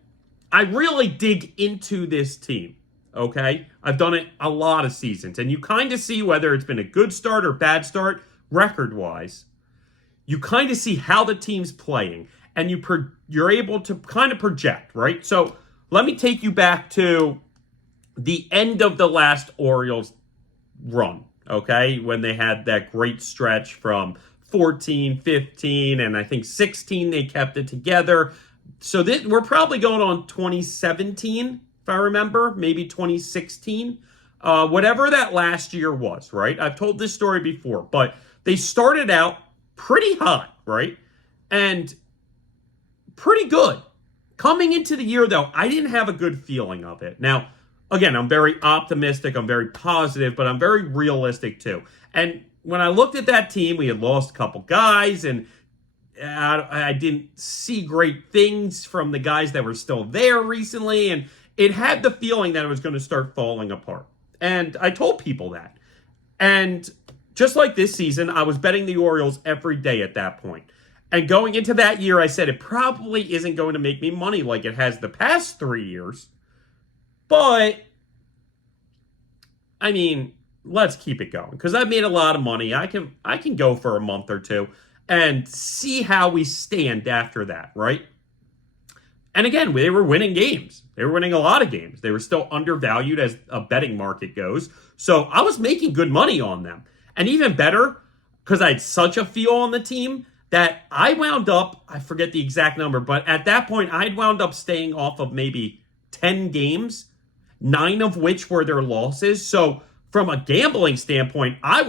I really dig into this team, okay? I've done it a lot of seasons. And you kind of see whether it's been a good start or bad start, record-wise. You kind of see how the team's playing. And you're able to kind of project, right? So, let me take you back to the end of the last Orioles run. Okay, when they had that great stretch from 14, 15, and I think 16, they kept it together. So we're probably going on 2017, if I remember, maybe 2016, whatever that last year was, right? I've told this story before, but they started out pretty hot, right? And pretty good. Coming into the year, though, I didn't have a good feeling of it. Now, again, I'm very optimistic, I'm very positive, but I'm very realistic too. And when I looked at that team, we had lost a couple guys, and I didn't see great things from the guys that were still there recently, and it had the feeling that it was going to start falling apart. And I told people that. And just like this season, I was betting the Orioles every day at that point. And going into that year, I said it probably isn't going to make me money like it has the past 3 years. But, I mean, let's keep it going. Because I've made a lot of money. I can go for a month or two and see how we stand after that, right? And again, they were winning games. They were winning a lot of games. They were still undervalued as a betting market goes. So I was making good money on them. And even better, because I had such a feel on the team, that I wound up, I forget the exact number, but at that point, I'd wound up staying off of maybe 10 games, 9 of which were their losses. So from a gambling standpoint, I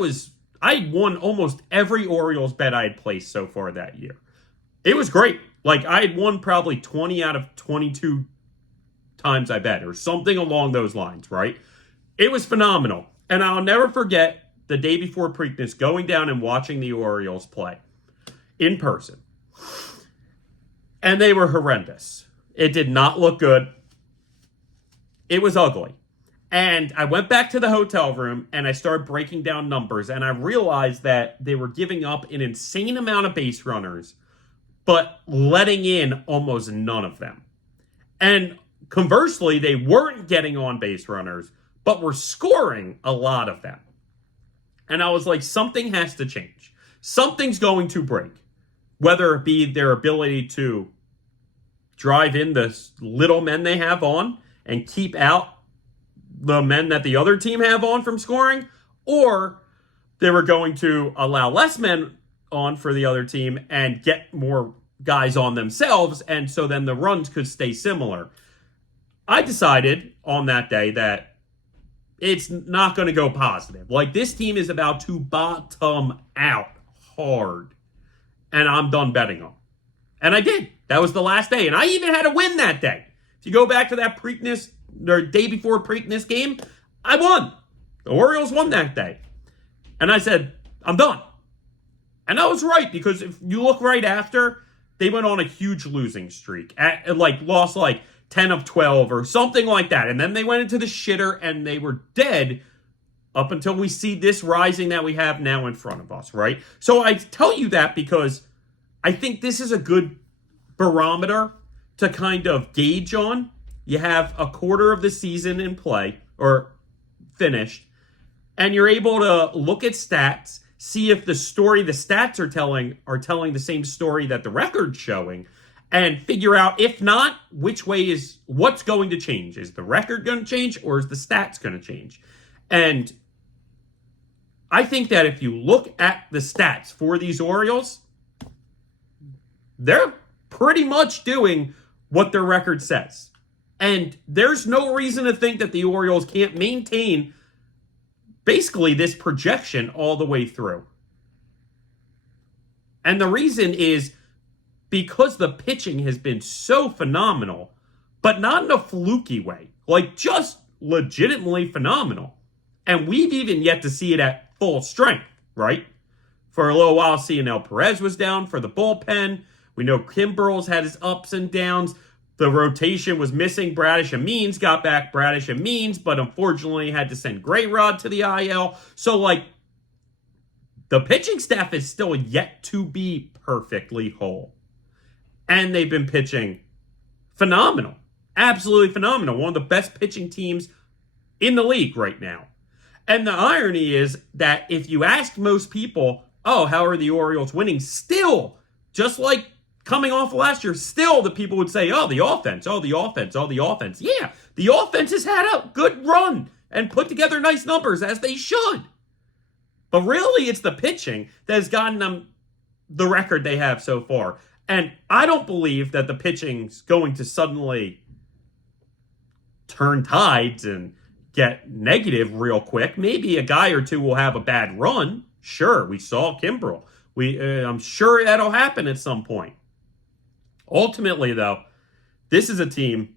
won almost every Orioles bet I had placed so far that year. It was great. Like, I had won probably 20 out of 22 times I bet, or something along those lines, right? It was phenomenal. And I'll never forget the day before Preakness going down and watching the Orioles play in person. And they were horrendous. It did not look good. It was ugly. And I went back to the hotel room and I started breaking down numbers, and I realized that they were giving up an insane amount of base runners, but letting in almost none of them. And conversely, they weren't getting on base runners, but were scoring a lot of them. And I was like, something has to change. Something's going to break. Whether it be their ability to drive in the little men they have on and keep out the men that the other team have on from scoring, or they were going to allow less men on for the other team and get more guys on themselves, and so then the runs could stay similar. I decided on that day that it's not going to go positive. Like, this team is about to bottom out hard, and I'm done betting them. And I did. That was the last day, and I even had a win that day. If you go back to that Preakness, or day before Preakness game, I won. The Orioles won that day. And I said, I'm done. And I was right, because if you look right after, they went on a huge losing streak. Lost 10 of 12 or something like that. And then they went into the shitter and they were dead up until we see this rising that we have now in front of us, right? So I tell you that because I think this is a good barometer to kind of gauge on. You have a quarter of the season in play or finished, and you're able to look at stats, see if the stats are telling the same story that the record's showing, and figure out, if not, what's going to change. Is the record going to change, or is the stats going to change? And I think that if you look at the stats for these Orioles, they're pretty much doing what their record says. And there's no reason to think that the Orioles can't maintain basically this projection all the way through. And the reason is because the pitching has been so phenomenal, but not in a fluky way. Like, just legitimately phenomenal. And we've even yet to see it at full strength, right? For a little while, Cionel Perez was down for the bullpen. We know Kimbrel's had his ups and downs. The rotation was missing Bradish and Means, got back Bradish and Means, but unfortunately had to send Grayrod to the IL. So, the pitching staff is still yet to be perfectly whole. And they've been pitching phenomenal. Absolutely phenomenal. One of the best pitching teams in the league right now. And the irony is that if you ask most people, oh, how are the Orioles winning? Still, just like coming off last year, still the people would say, oh, the offense, oh, the offense, oh, the offense. Yeah, the offense has had a good run and put together nice numbers, as they should. But really, it's the pitching that has gotten them the record they have so far. And I don't believe that the pitching's going to suddenly turn tides and get negative real quick. Maybe a guy or two will have a bad run. Sure, we saw Kimbrel. I'm sure that'll happen at some point. Ultimately, though, this is a team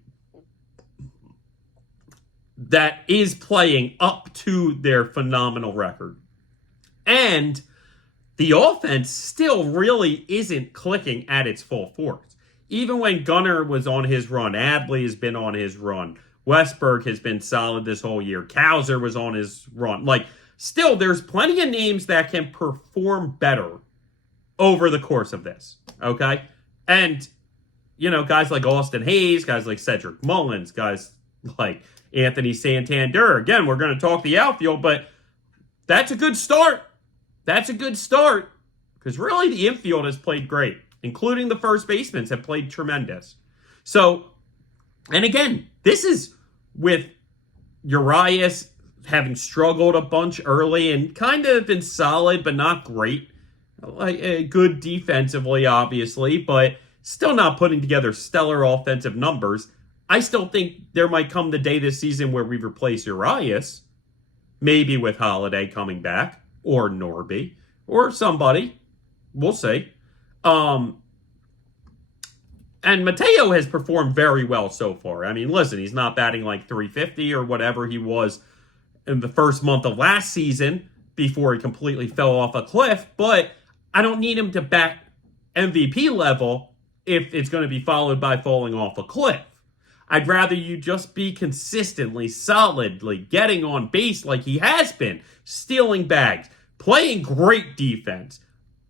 that is playing up to their phenomenal record. And the offense still really isn't clicking at its full force. Even when Gunnar was on his run, Adley has been on his run, Westberg has been solid this whole year, Kowser was on his run. Still, there's plenty of names that can perform better over the course of this, okay? And, guys like Austin Hayes, guys like Cedric Mullins, guys like Anthony Santander. Again, we're going to talk the outfield, but that's a good start. That's a good start, because really the infield has played great, including the first basemen have played tremendous. So, and again, this is with Urias having struggled a bunch early and kind of been solid, but not great. Good defensively, obviously, but still not putting together stellar offensive numbers. I still think there might come the day this season where we replace Urias, maybe with Holiday coming back, or Norby, or somebody. We'll see. And Mateo has performed very well so far. I mean, listen, he's not batting like 350 or whatever he was in the first month of last season before he completely fell off a cliff, but I don't need him to bat MVP level if it's going to be followed by falling off a cliff. I'd rather you just be consistently, solidly getting on base like he has been, stealing bags, playing great defense.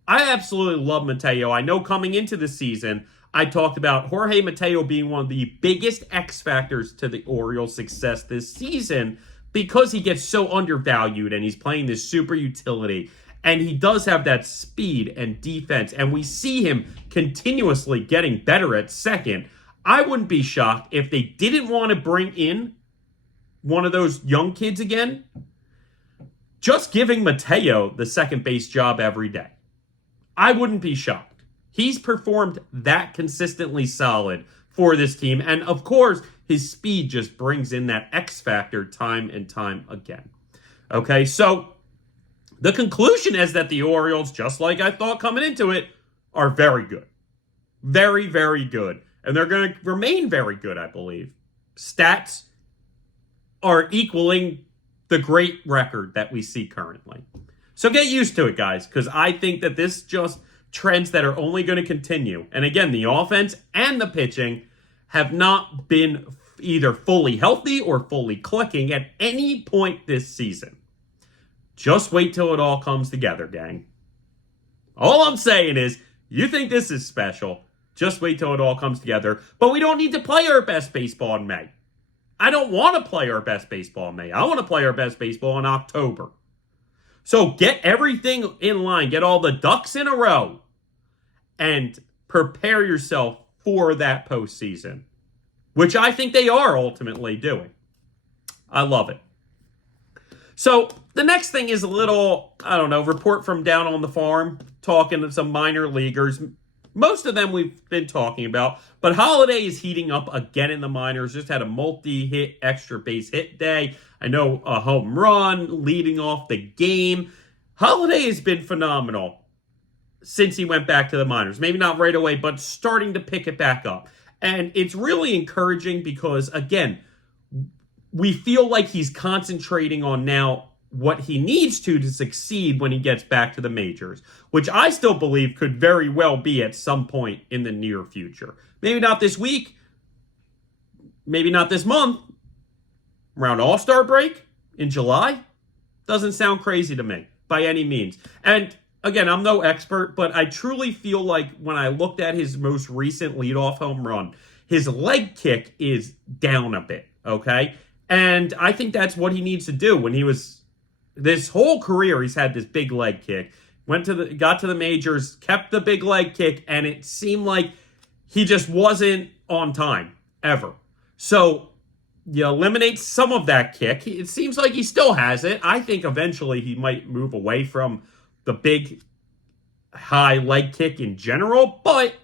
I absolutely love Mateo. I know coming into the season, I talked about Jorge Mateo being one of the biggest X factors to the Orioles' success this season because he gets so undervalued and he's playing this super utility. And he does have that speed and defense, and we see him continuously getting better at second. I wouldn't be shocked if they didn't want to bring in one of those young kids again, just giving Mateo the second base job every day. I wouldn't be shocked. He's performed that consistently solid for this team. And of course, his speed just brings in that X factor time and time again. Okay, so the conclusion is that the Orioles, just like I thought coming into it, are very good. Very, very good. And they're going to remain very good, I believe. Stats are equaling the great record that we see currently. So get used to it, guys, because I think that this just trends that are only going to continue. And again, the offense and the pitching have not been either fully healthy or fully clicking at any point this season. Just wait till it all comes together, gang. All I'm saying is, you think this is special, just wait till it all comes together. But we don't need to play our best baseball in May. I don't want to play our best baseball in May. I want to play our best baseball in October. So get everything in line. Get all the ducks in a row. And prepare yourself for that postseason. Which I think they are ultimately doing. I love it. So the next thing is a little, report from down on the farm. Talking to some minor leaguers. Most of them we've been talking about. But Holiday is heating up again in the minors. Just had a multi-hit extra base hit day. I know a home run leading off the game. Holiday has been phenomenal since he went back to the minors. Maybe not right away, but starting to pick it back up. And it's really encouraging because, again, we feel like he's concentrating on now what he needs to succeed when he gets back to the majors, which I still believe could very well be at some point in the near future. Maybe not this week, maybe not this month, around All-Star break in July. Doesn't sound crazy to me by any means. And again, I'm no expert, but I truly feel like when I looked at his most recent leadoff home run, his leg kick is down a bit, okay? And I think that's what he needs to do. When he was this whole career, he's had this big leg kick. Got to the majors, kept the big leg kick, and it seemed like he just wasn't on time ever. So you eliminate some of that kick. It seems like he still has it. I think eventually he might move away from the big high leg kick in general. But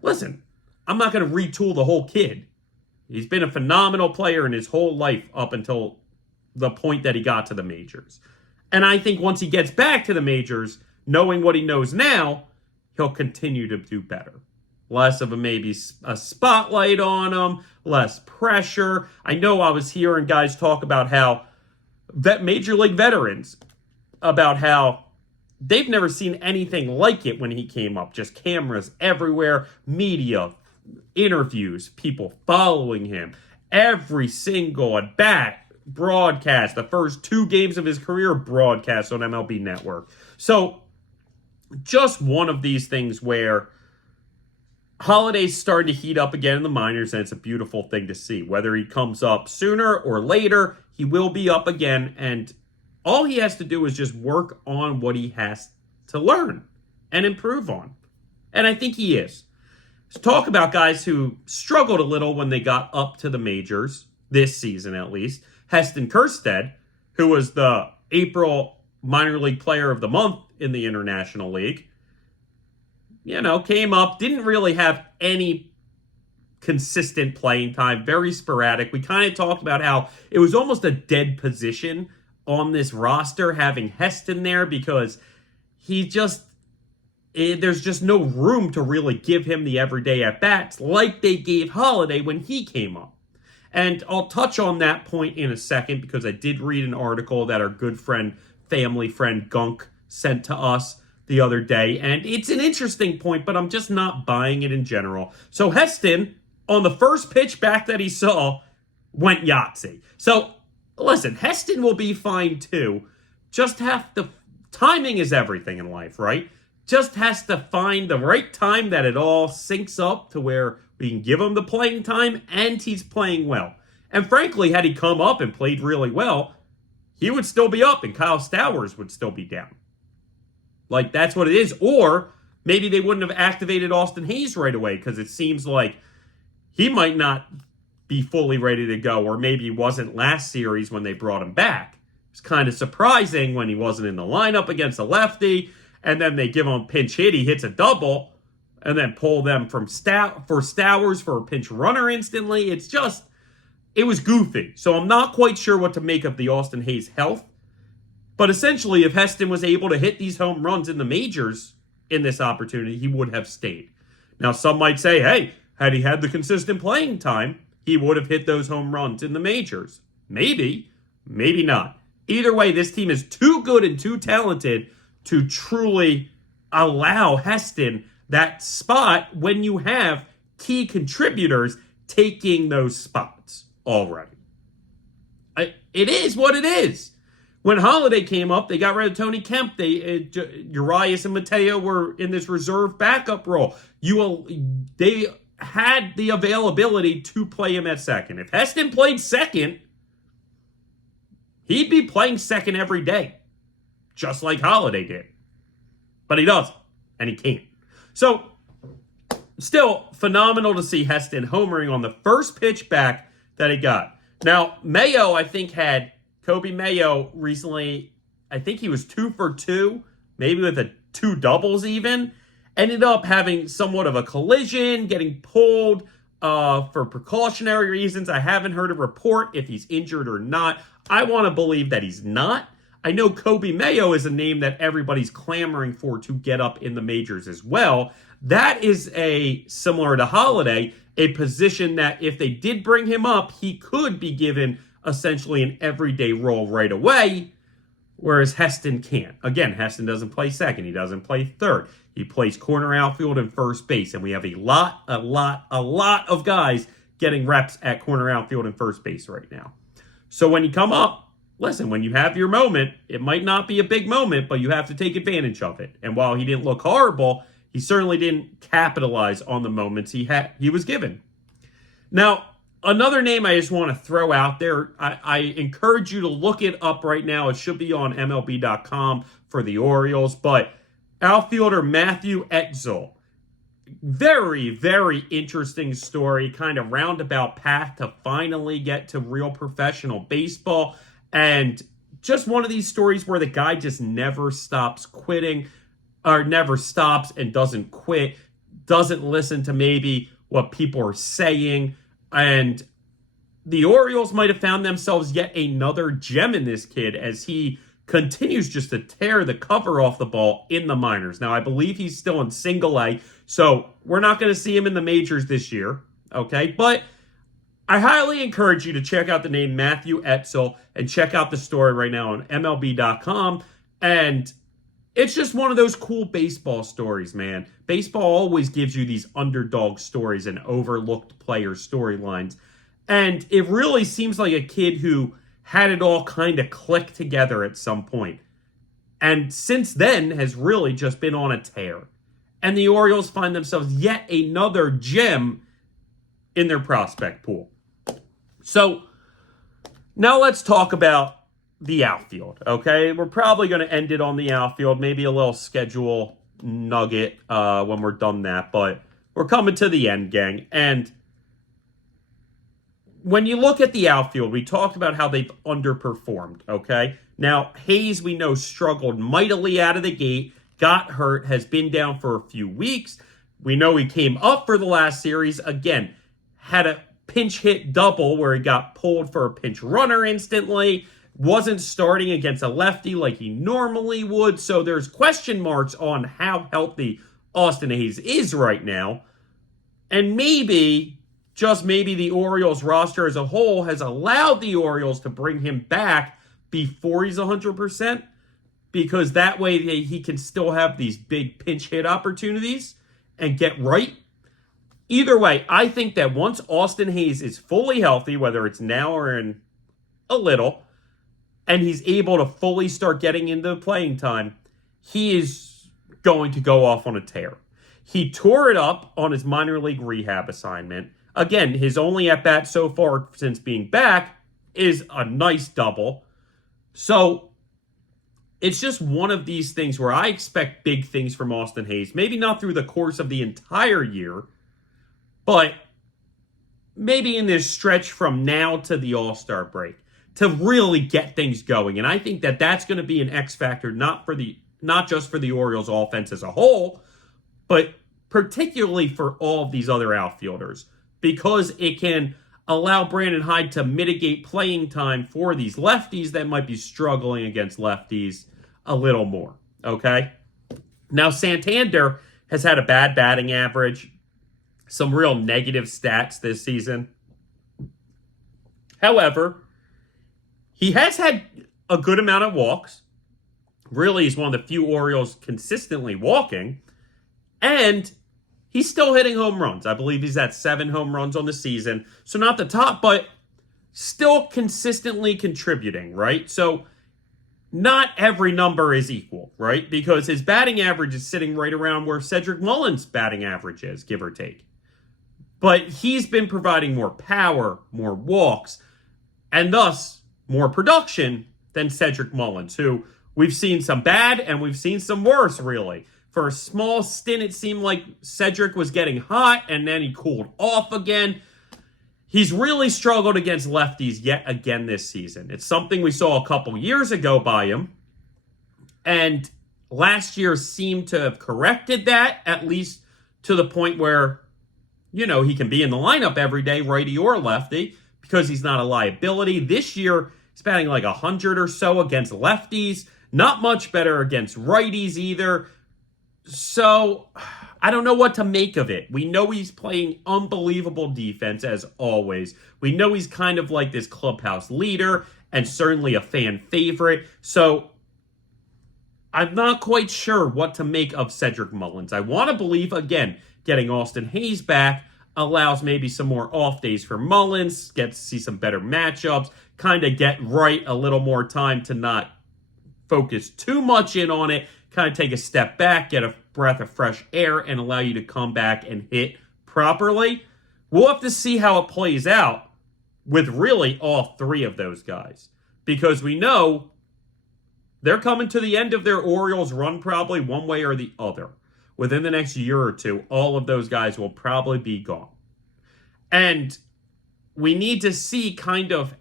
listen, I'm not going to retool the whole kid. He's been a phenomenal player in his whole life up until the point that he got to the majors. And I think once he gets back to the majors, knowing what he knows now, he'll continue to do better. Less of maybe a spotlight on him, less pressure. I know I was hearing guys talk about how major league veterans, about how they've never seen anything like it when he came up. Just cameras everywhere, media, interviews, people following him. Every single at bat, broadcast, the first 2 games of his career broadcast on MLB Network. So just one of these things where Holiday's starting to heat up again in the minors, and it's a beautiful thing to see. Whether he comes up sooner or later, he will be up again, and all he has to do is just work on what he has to learn and improve on. And I think he is. Let's talk about guys who struggled a little when they got up to the majors, this season at least. Heston Kjerstad, who was the April minor league player of the month in the International League, came up, didn't really have any consistent playing time, very sporadic. We kind of talked about how it was almost a dead position on this roster having Heston there because there's just no room to really give him the everyday at-bats like they gave Holiday when he came up. And I'll touch on that point in a second because I did read an article that our good friend, family friend Gunk sent to us the other day. And it's an interesting point, but I'm just not buying it in general. So Heston on the first pitch back that he saw, went Yahtzee. So, listen, Heston will be fine too. Just have to, timing is everything in life, right? Just has to find the right time that it all syncs up to where we can give him the playing time and he's playing well. And frankly, had he come up and played really well, he would still be up and Kyle Stowers would still be down. Like, that's what it is. Or maybe they wouldn't have activated Austin Hayes right away because it seems like he might not be fully ready to go, or maybe he wasn't last series when they brought him back. It's kind of surprising when he wasn't in the lineup against a lefty, and then they give him a pinch hit, he hits a double, and then pull them from for Stowers for a pinch runner instantly. It was goofy. So I'm not quite sure what to make of the Austin Hayes health. But essentially, if Heston was able to hit these home runs in the majors in this opportunity, he would have stayed. Now, some might say, hey, had he had the consistent playing time, he would have hit those home runs in the majors. Maybe, maybe not. Either way, this team is too good and too talented to truly allow Heston that spot when you have key contributors taking those spots already. It is what it is. When Holiday came up, they got rid of Tony Kemp. Urias and Mateo were in this reserve backup role. They had the availability to play him at second. If Heston played second, he'd be playing second every day, just like Holiday did. But he doesn't, and he can't. So, still phenomenal to see Heston homering on the first pitch back that he got. Now, Mayo, I think, had Kobe Mayo recently, I think he was 2 for 2, maybe with 2 doubles even. Ended up having somewhat of a collision, getting pulled for precautionary reasons. I haven't heard a report if he's injured or not. I want to believe that he's not. I know Kobe Mayo is a name that everybody's clamoring for to get up in the majors as well. That is similar to Holiday, a position that if they did bring him up, he could be given essentially an everyday role right away, whereas Heston can't. Again, Heston doesn't play second. He doesn't play third. He plays corner, outfield, and first base, and we have a lot of guys getting reps at corner, outfield, and first base right now. So when you come up, listen, when you have your moment, it might not be a big moment, but you have to take advantage of it. And while he didn't look horrible, he certainly didn't capitalize on the moments he was given. Now, another name I just want to throw out there, I encourage you to look it up right now. It should be on MLB.com for the Orioles, but outfielder Matthew Etzel. Very, very interesting story, kind of roundabout path to finally get to real professional baseball. And just one of these stories where the guy just never stops quitting, or never stops and doesn't quit, doesn't listen to maybe what people are saying. And the Orioles might have found themselves yet another gem in this kid as he continues just to tear the cover off the ball in the minors. Now, I believe he's still in single A, so we're not going to see him in the majors this year, okay? But I highly encourage you to check out the name Matthew Etzel and check out the story right now on MLB.com. And it's just one of those cool baseball stories, man. Baseball always gives you these underdog stories and overlooked player storylines. And it really seems like a kid who had it all kind of click together at some point. And since then has really just been on a tear. And the Orioles find themselves yet another gem in their prospect pool. So now let's talk about the outfield, okay? We're probably going to end it on the outfield, maybe a little schedule nugget when we're done that, but we're coming to the end, gang. And when you look at the outfield, we talked about how they've underperformed, okay? Now, Hayes, we know, struggled mightily out of the gate, got hurt, has been down for a few weeks. We know he came up for the last series, again, had a pinch hit double where he got pulled for a pinch runner instantly, wasn't starting against a lefty like he normally would, so there's question marks on how healthy Austin Hayes is right now. And maybe, just maybe, the Orioles roster as a whole has allowed the Orioles to bring him back before he's 100%, because that way he can still have these big pinch hit opportunities and get right. either way, I think that once Austin Hayes is fully healthy, whether it's now or in a little, and he's able to fully start getting into playing time, he is going to go off on a tear. He tore it up on his minor league rehab assignment. Again, his only at-bat so far since being back is a nice double. So it's just one of these things where I expect big things from Austin Hayes. Maybe not through the course of the entire year, but maybe in this stretch from now to the All-Star break to really get things going. And I think that that's going to be an X factor, not just for the Orioles offense as a whole, but particularly for all of these other outfielders, because it can allow Brandon Hyde to mitigate playing time for these lefties that might be struggling against lefties a little more, okay? Now, Santander has had a bad batting average, some real negative stats this season. However, he has had a good amount of walks. Really, he's one of the few Orioles consistently walking. And he's still hitting home runs. I believe he's at 7 home runs on the season. So not the top, but still consistently contributing, right? So not every number is equal, right? Because his batting average is sitting right around where Cedric Mullins' batting average is, give or take. But he's been providing more power, more walks, and thus more production than Cedric Mullins, who we've seen some bad and we've seen some worse, really. For a small stint, it seemed like Cedric was getting hot, and then he cooled off again. He's really struggled against lefties yet again this season. It's something we saw a couple years ago by him, and last year seemed to have corrected that, at least to the point where, he can be in the lineup every day, righty or lefty, because he's not a liability. This year, he's batting like 100 or so against lefties. Not much better against righties either. So, I don't know what to make of it. We know he's playing unbelievable defense, as always. We know he's kind of like this clubhouse leader, and certainly a fan favorite. So, I'm not quite sure what to make of Cedric Mullins. I want to believe, again, getting Austin Hayes back allows maybe some more off days for Mullins, get to see some better matchups, kind of get right a little more time to not focus too much in on it, kind of take a step back, get a breath of fresh air, and allow you to come back and hit properly. We'll have to see how it plays out with really all three of those guys, because we know they're coming to the end of their Orioles run probably one way or the other. Within the next year or two, all of those guys will probably be gone. And we need to see kind of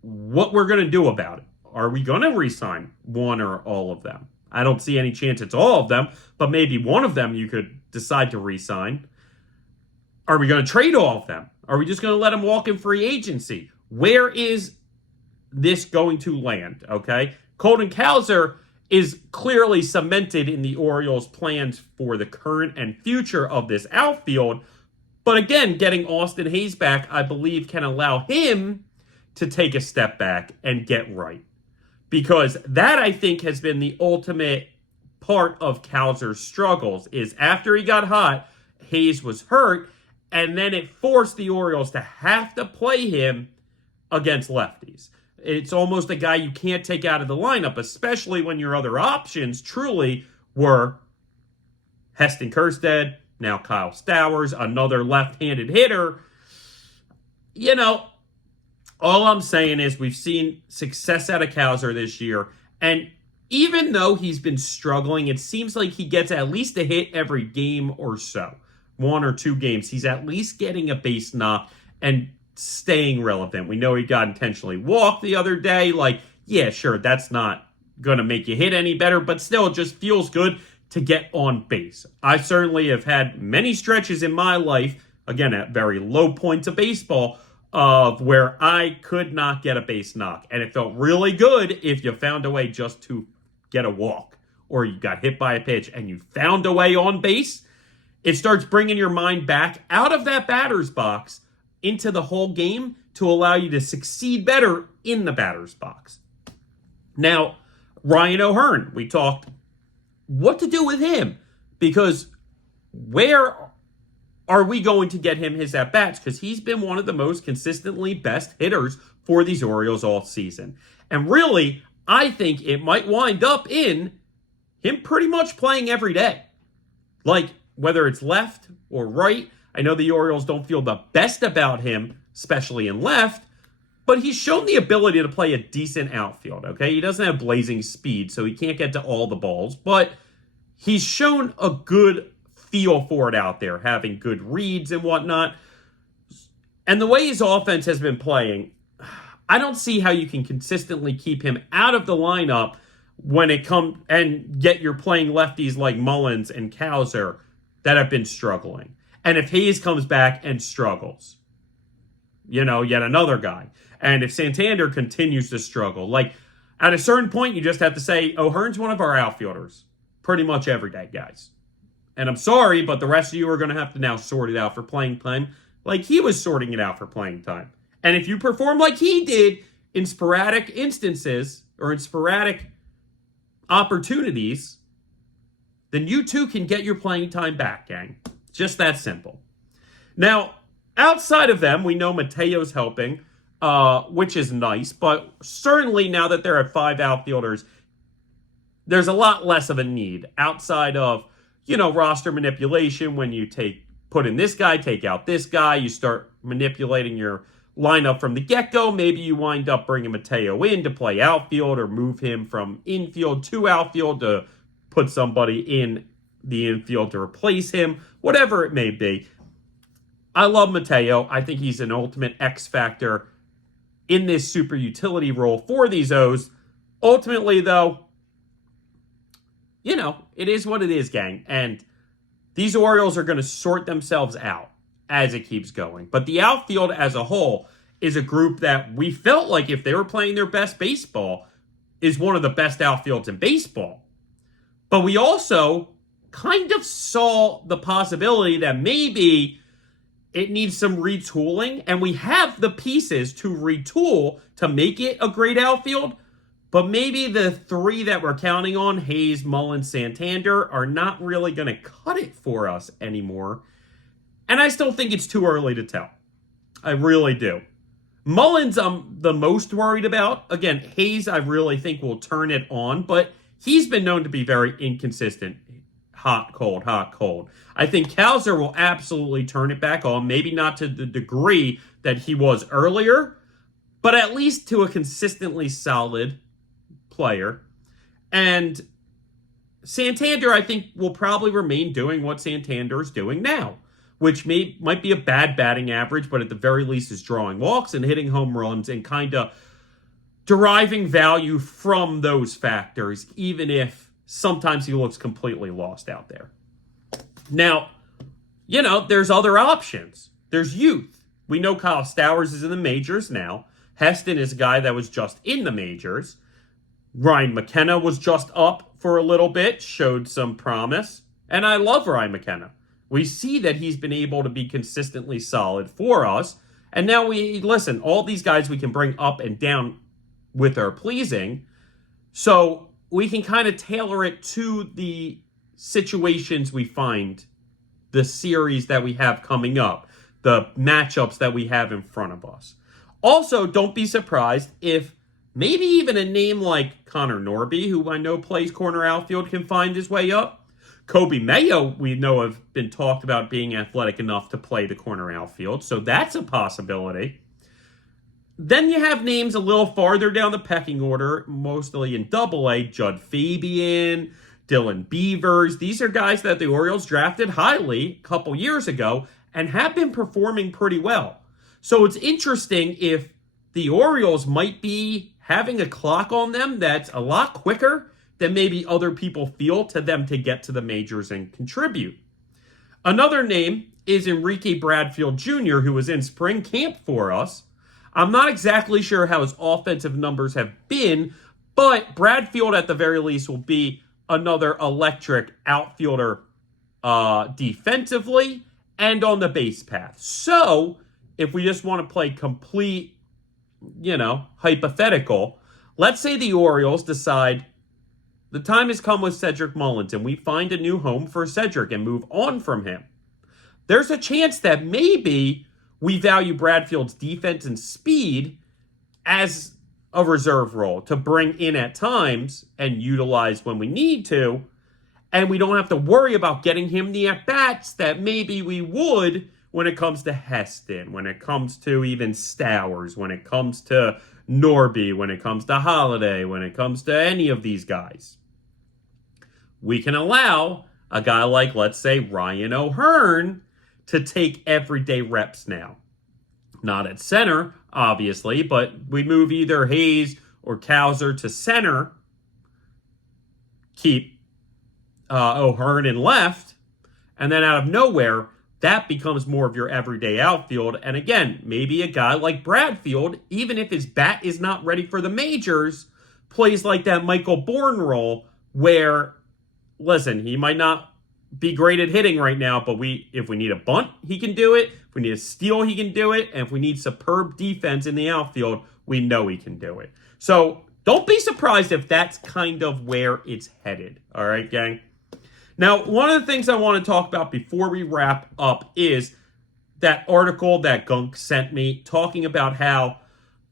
what we're going to do about it. Are we going to re-sign one or all of them? I don't see any chance it's all of them, but maybe one of them you could decide to re-sign. Are we going to trade all of them? Are we just going to let them walk in free agency? Where is this going to land, okay? Colton Cowser is clearly cemented in the Orioles' plans for the current and future of this outfield. But again, getting Austin Hayes back, I believe, can allow him to take a step back and get right. Because that, I think, has been the ultimate part of Cowser's struggles, is after he got hot, Hayes was hurt, and then it forced the Orioles to have to play him against lefties. It's almost a guy you can't take out of the lineup, especially when your other options truly were Heston Kjerstad, now Kyle Stowers, another left-handed hitter. All I'm saying is we've seen success out of Cowser this year, and even though he's been struggling, it seems like he gets at least a hit every game or so. 1 or 2 games. He's at least getting a base knock and staying relevant. We know he got intentionally walked the other day. Yeah, sure, that's not going to make you hit any better, but still, it just feels good to get on base. I certainly have had many stretches in my life, again, at very low points of baseball, of where I could not get a base knock. And it felt really good if you found a way just to get a walk, or you got hit by a pitch and you found a way on base. It starts bringing your mind back out of that batter's box into the whole game to allow you to succeed better in the batter's box. Now, Ryan O'Hearn, we talked what to do with him, because where are we going to get him his at-bats? Because he's been one of the most consistently best hitters for these Orioles all season. And really, I think it might wind up in him pretty much playing every day. Like, whether it's left or right. I know the Orioles don't feel the best about him, especially in left, but he's shown the ability to play a decent outfield, okay? He doesn't have blazing speed, so he can't get to all the balls, but he's shown a good feel for it out there, having good reads and whatnot. And the way his offense has been playing, I don't see how you can consistently keep him out of the lineup when it comes and yet you're playing lefties like Mullins and Cowser that have been struggling. And if Hayes comes back and struggles, yet another guy. And if Santander continues to struggle, like at a certain point, you just have to say, O'Hearn's one of our outfielders pretty much every day, guys. And I'm sorry, but the rest of you are going to have to now sort it out for playing time like he was sorting it out for playing time. And if you perform like he did in sporadic instances or in sporadic opportunities, then you too can get your playing time back, gang. Just that simple. Now, outside of them, we know Mateo's helping, which is nice. But certainly now that there are 5 outfielders, there's a lot less of a need outside of, roster manipulation. When you put in this guy, take out this guy, you start manipulating your lineup from the get-go. Maybe you wind up bringing Mateo in to play outfield or move him from infield to outfield to put somebody in the infield to replace him, whatever it may be. I love Mateo. I think he's an ultimate X factor in this super utility role for these O's. Ultimately, though, it is what it is, gang. And these Orioles are going to sort themselves out as it keeps going. But the outfield as a whole is a group that we felt like if they were playing their best baseball is one of the best outfields in baseball. But we also kind of saw the possibility that maybe it needs some retooling, and we have the pieces to retool to make it a great outfield. But maybe the 3 that we're counting on, Hayes, Mullins, Santander, are not really going to cut it for us anymore. And I still think it's too early to tell. I really do. Mullins, I'm the most worried about. Again, Hayes, I really think will turn it on, but he's been known to be very inconsistent. Hot, cold, hot, cold. I think Cowser will absolutely turn it back on, maybe not to the degree that he was earlier, but at least to a consistently solid player. And Santander, I think, will probably remain doing what Santander's doing now, which might be a bad batting average, but at the very least is drawing walks and hitting home runs and kind of deriving value from those factors, even if sometimes he looks completely lost out there. Now, there's other options. There's youth. We know Kyle Stowers is in the majors now. Heston is a guy that was just in the majors. Ryan McKenna was just up for a little bit, showed some promise. And I love Ryan McKenna. We see that he's been able to be consistently solid for us. And now all these guys we can bring up and down with our pleasing. So we can kind of tailor it to the situations we find, the series that we have coming up, the matchups that we have in front of us. Also, don't be surprised if maybe even a name like Connor Norby, who I know plays corner outfield, can find his way up. Kobe Mayo, we know, have been talked about being athletic enough to play the corner outfield, so that's a possibility. Then you have names a little farther down the pecking order, mostly in Double-A, Judd Fabian, Dylan Beavers. These are guys that the Orioles drafted highly a couple years ago and have been performing pretty well. So it's interesting if the Orioles might be having a clock on them that's a lot quicker than maybe other people feel to them to get to the majors and contribute. Another name is Enrique Bradfield Jr., who was in spring camp for us. I'm not exactly sure how his offensive numbers have been, but Bradfield at the very least will be another electric outfielder defensively and on the base path. So if we just want to play complete, hypothetical, let's say the Orioles decide the time has come with Cedric Mullins and we find a new home for Cedric and move on from him. there's a chance that maybe we value Bradfield's defense and speed as a reserve role to bring in at times and utilize when we need to. And we don't have to worry about getting him the at-bats that maybe we would when it comes to Heston, when it comes to even Stowers, when it comes to Norby, when it comes to Holiday, when it comes to any of these guys. We can allow a guy like, let's say, Ryan O'Hearn to take everyday reps now. Not at center, obviously, but we move either Hayes or Cowser to center, keep O'Hearn in left, and then out of nowhere, that becomes more of your everyday outfield. And again, maybe a guy like Bradfield, even if his bat is not ready for the majors, plays like that Michael Bourne role where, listen, he might not be great at hitting right now, but if we need a bunt, he can do it. If we need a steal, he can do it. And if we need superb defense in the outfield, we know he can do it. So don't be surprised if that's kind of where it's headed. All right, gang? Now, one of the things I want to talk about before we wrap up is that article that Gunk sent me talking about how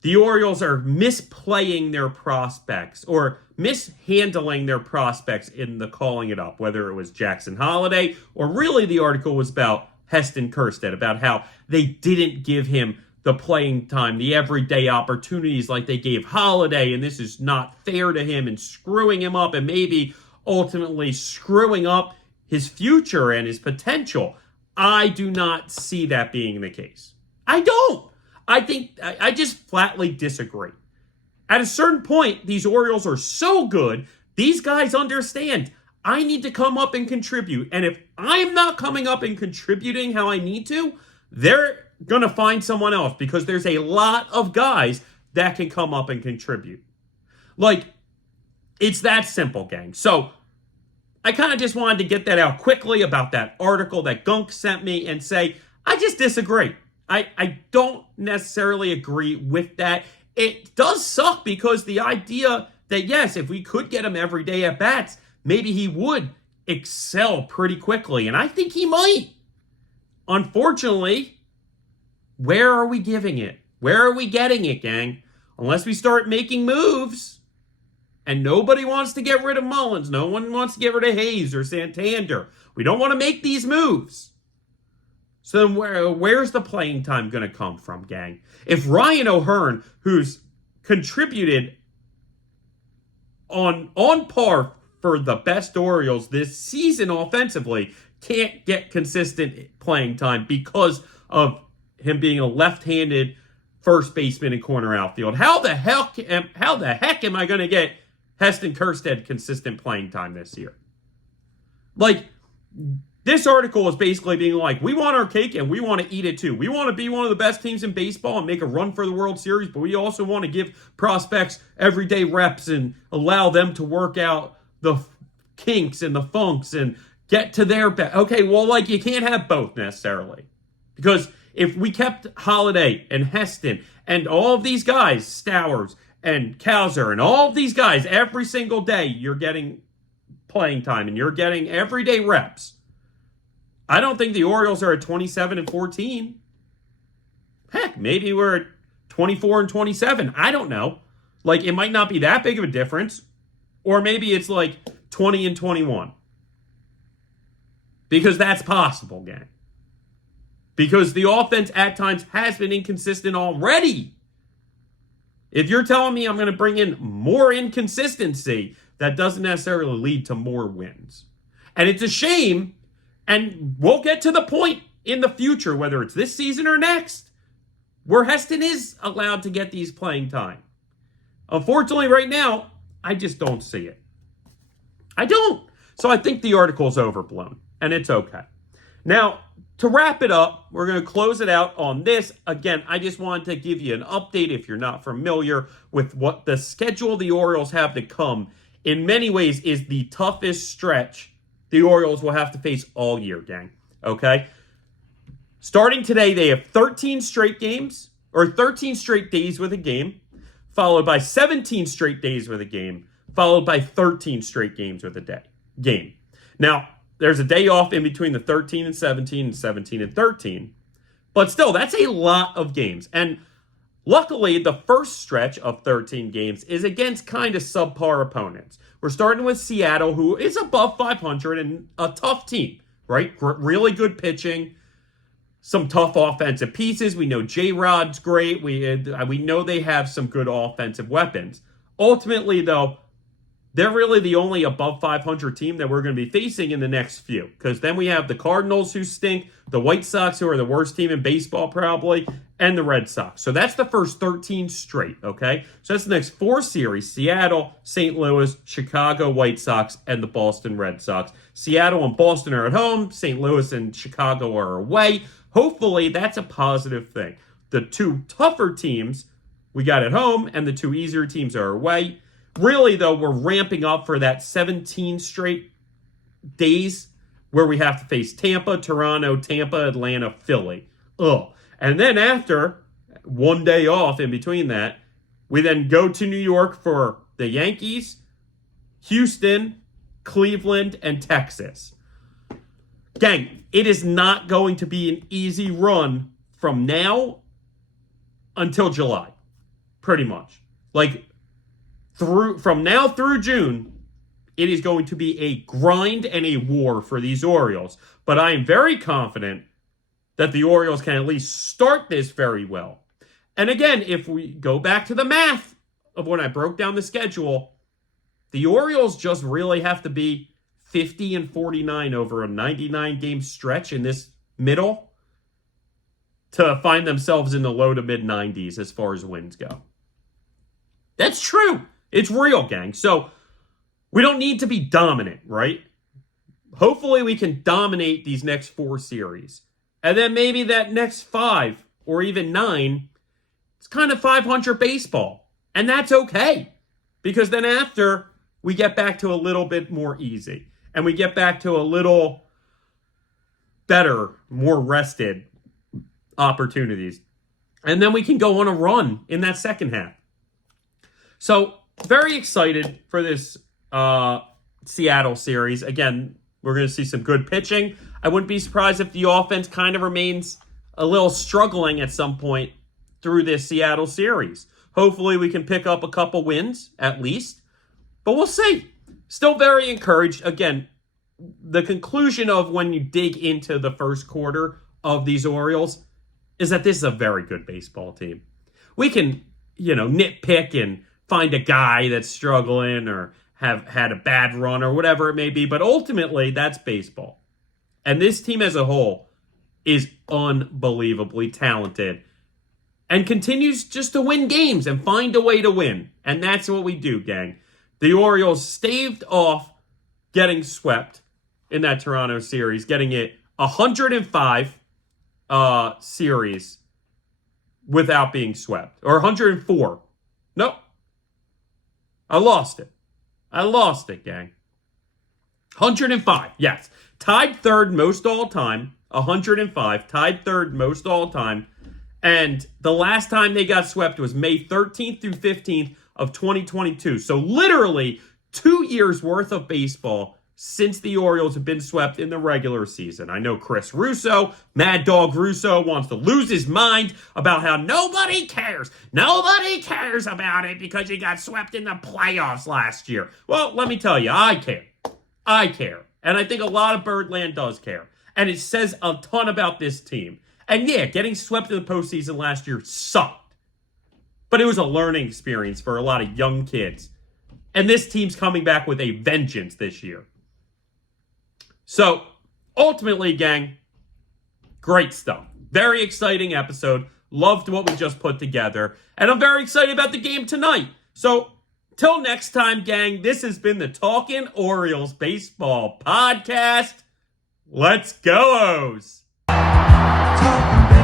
the Orioles are misplaying their prospects or mishandling their prospects in the calling it up, whether it was Jackson Holiday or really the article was about Heston Kjerstad, about how they didn't give him the playing time, the everyday opportunities like they gave Holiday, and this is not fair to him and screwing him up and maybe ultimately screwing up his future and his potential. I do not see that being the case. I don't. I just flatly disagree. At a certain point, these Orioles are so good, these guys understand I need to come up and contribute. And if I'm not coming up and contributing how I need to, they're going to find someone else because there's a lot of guys that can come up and contribute. Like, it's that simple, gang. So I kind of just wanted to get that out quickly about that article that Gunk sent me and say, I just disagree. I don't necessarily agree with that. It does suck because the idea that, yes, if we could get him every day at bats, maybe he would excel pretty quickly. And I think he might. Unfortunately, where are we giving it? Where are we getting it, gang? Unless we start making moves. And nobody wants to get rid of Mullins. No one wants to get rid of Hayes or Santander. We don't want to make these moves. So then where's the playing time going to come from, gang? If Ryan O'Hearn, who's contributed on par for the best Orioles this season offensively, can't get consistent playing time because of him being a left-handed first baseman and corner outfield, how the heck am I going to get Heston Kjerstad consistent playing time this year? Like, this article is basically being like, we want our cake and we want to eat it too. We want to be one of the best teams in baseball and make a run for the World Series, but we also want to give prospects everyday reps and allow them to work out the kinks and the funks and get to their best. Okay, well, like, you can't have both necessarily. Because if we kept Holiday and Heston and all of these guys, Stowers and Cowser and all of these guys, every single day you're getting playing time and you're getting everyday reps, I don't think the Orioles are at 27-14. Heck, maybe we're at 24-27. I don't know. Like, it might not be that big of a difference. Or maybe it's like 20-21. Because that's possible, gang. Because the offense at times has been inconsistent already. If you're telling me I'm going to bring in more inconsistency, that doesn't necessarily lead to more wins. And it's a shame. And we'll get to the point in the future, whether it's this season or next, where Heston is allowed to get these playing time. Unfortunately, right now, I just don't see it. I don't. So I think the article's overblown, and it's okay. Now, to wrap it up, we're going to close it out on this. Again, I just wanted to give you an update if you're not familiar with what the schedule the Orioles have to come. In many ways, is the toughest stretch the Orioles will have to face all year, gang. Okay? Starting today, they have 13 straight games, or 13 straight days with a game, followed by 17 straight days with a game, followed by 13 straight games with a game. Now, there's a day off in between the 13 and 17 and 17 and 13. But still, that's a lot of games. And luckily, the first stretch of 13 games is against kind of subpar opponents. We're starting with Seattle, who is above 500 and a tough team, right? Really good pitching, some tough offensive pieces. We know J-Rod's great. We know they have some good offensive weapons. Ultimately, though, they're really the only above 500 team that we're going to be facing in the next few. Because then we have the Cardinals, who stink, the White Sox, who are the worst team in baseball probably, and the Red Sox. So that's the first 13 straight, okay? So that's the next 4 series: Seattle, St. Louis, Chicago White Sox, and the Boston Red Sox. Seattle and Boston are at home. St. Louis and Chicago are away. Hopefully, that's a positive thing. The 2 tougher teams we got at home, and the 2 easier teams are away. Really, though, we're ramping up for that 17 straight days where we have to face Tampa, Toronto, Tampa, Atlanta, Philly. Ugh. And then after, 1 day off in between that, we then go to New York for the Yankees, Houston, Cleveland, and Texas. Gang, it is not going to be an easy run from now until July. Pretty much. From now through June, it is going to be a grind and a war for these Orioles. But I am very confident that the Orioles can at least start this very well. And again, if we go back to the math of when I broke down the schedule, the Orioles just really have to be 50 and 49 over a 99-game stretch in this middle to find themselves in the low to mid-90s as far as wins go. That's true. It's real, gang. So we don't need to be dominant, right? Hopefully we can dominate these next 4 series. And then maybe that next 5 or even 9, it's kind of 500 baseball. And that's okay. Because then after, we get back to a little bit more easy. And we get back to a little better, more rested opportunities. And then we can go on a run in that second half. So, very excited for this Seattle series. Again, we're going to see some good pitching. I wouldn't be surprised if the offense kind of remains a little struggling at some point through this Seattle series. Hopefully we can pick up a couple wins, at least. But we'll see. Still very encouraged. Again, the conclusion of when you dig into the first quarter of these Orioles is that this is a very good baseball team. We can, nitpick and find a guy that's struggling or have had a bad run or whatever it may be. But ultimately, that's baseball. And this team as a whole is unbelievably talented and continues just to win games and find a way to win. And that's what we do, gang. The Orioles staved off getting swept in that Toronto series, getting it 105 series without being swept. Or 104. Nope. I lost it, gang. 105, yes. Tied third most all time. 105. Tied third most all time. And the last time they got swept was May 13th through 15th of 2022. So literally 2 years worth of baseball since the Orioles have been swept in the regular season. I know Chris Russo, Mad Dog Russo, wants to lose his mind about how nobody cares. Nobody cares about it because you got swept in the playoffs last year. Well, let me tell you, I care. I care. And I think a lot of Birdland does care. And it says a ton about this team. And yeah, getting swept in the postseason last year sucked. But it was a learning experience for a lot of young kids. And this team's coming back with a vengeance this year. So, ultimately, gang, great stuff. Very exciting episode. Loved what we just put together. And I'm very excited about the game tonight. So, till next time, gang, this has been the Talkin Orioles Baseball Podcast. Let's go, O's! Talking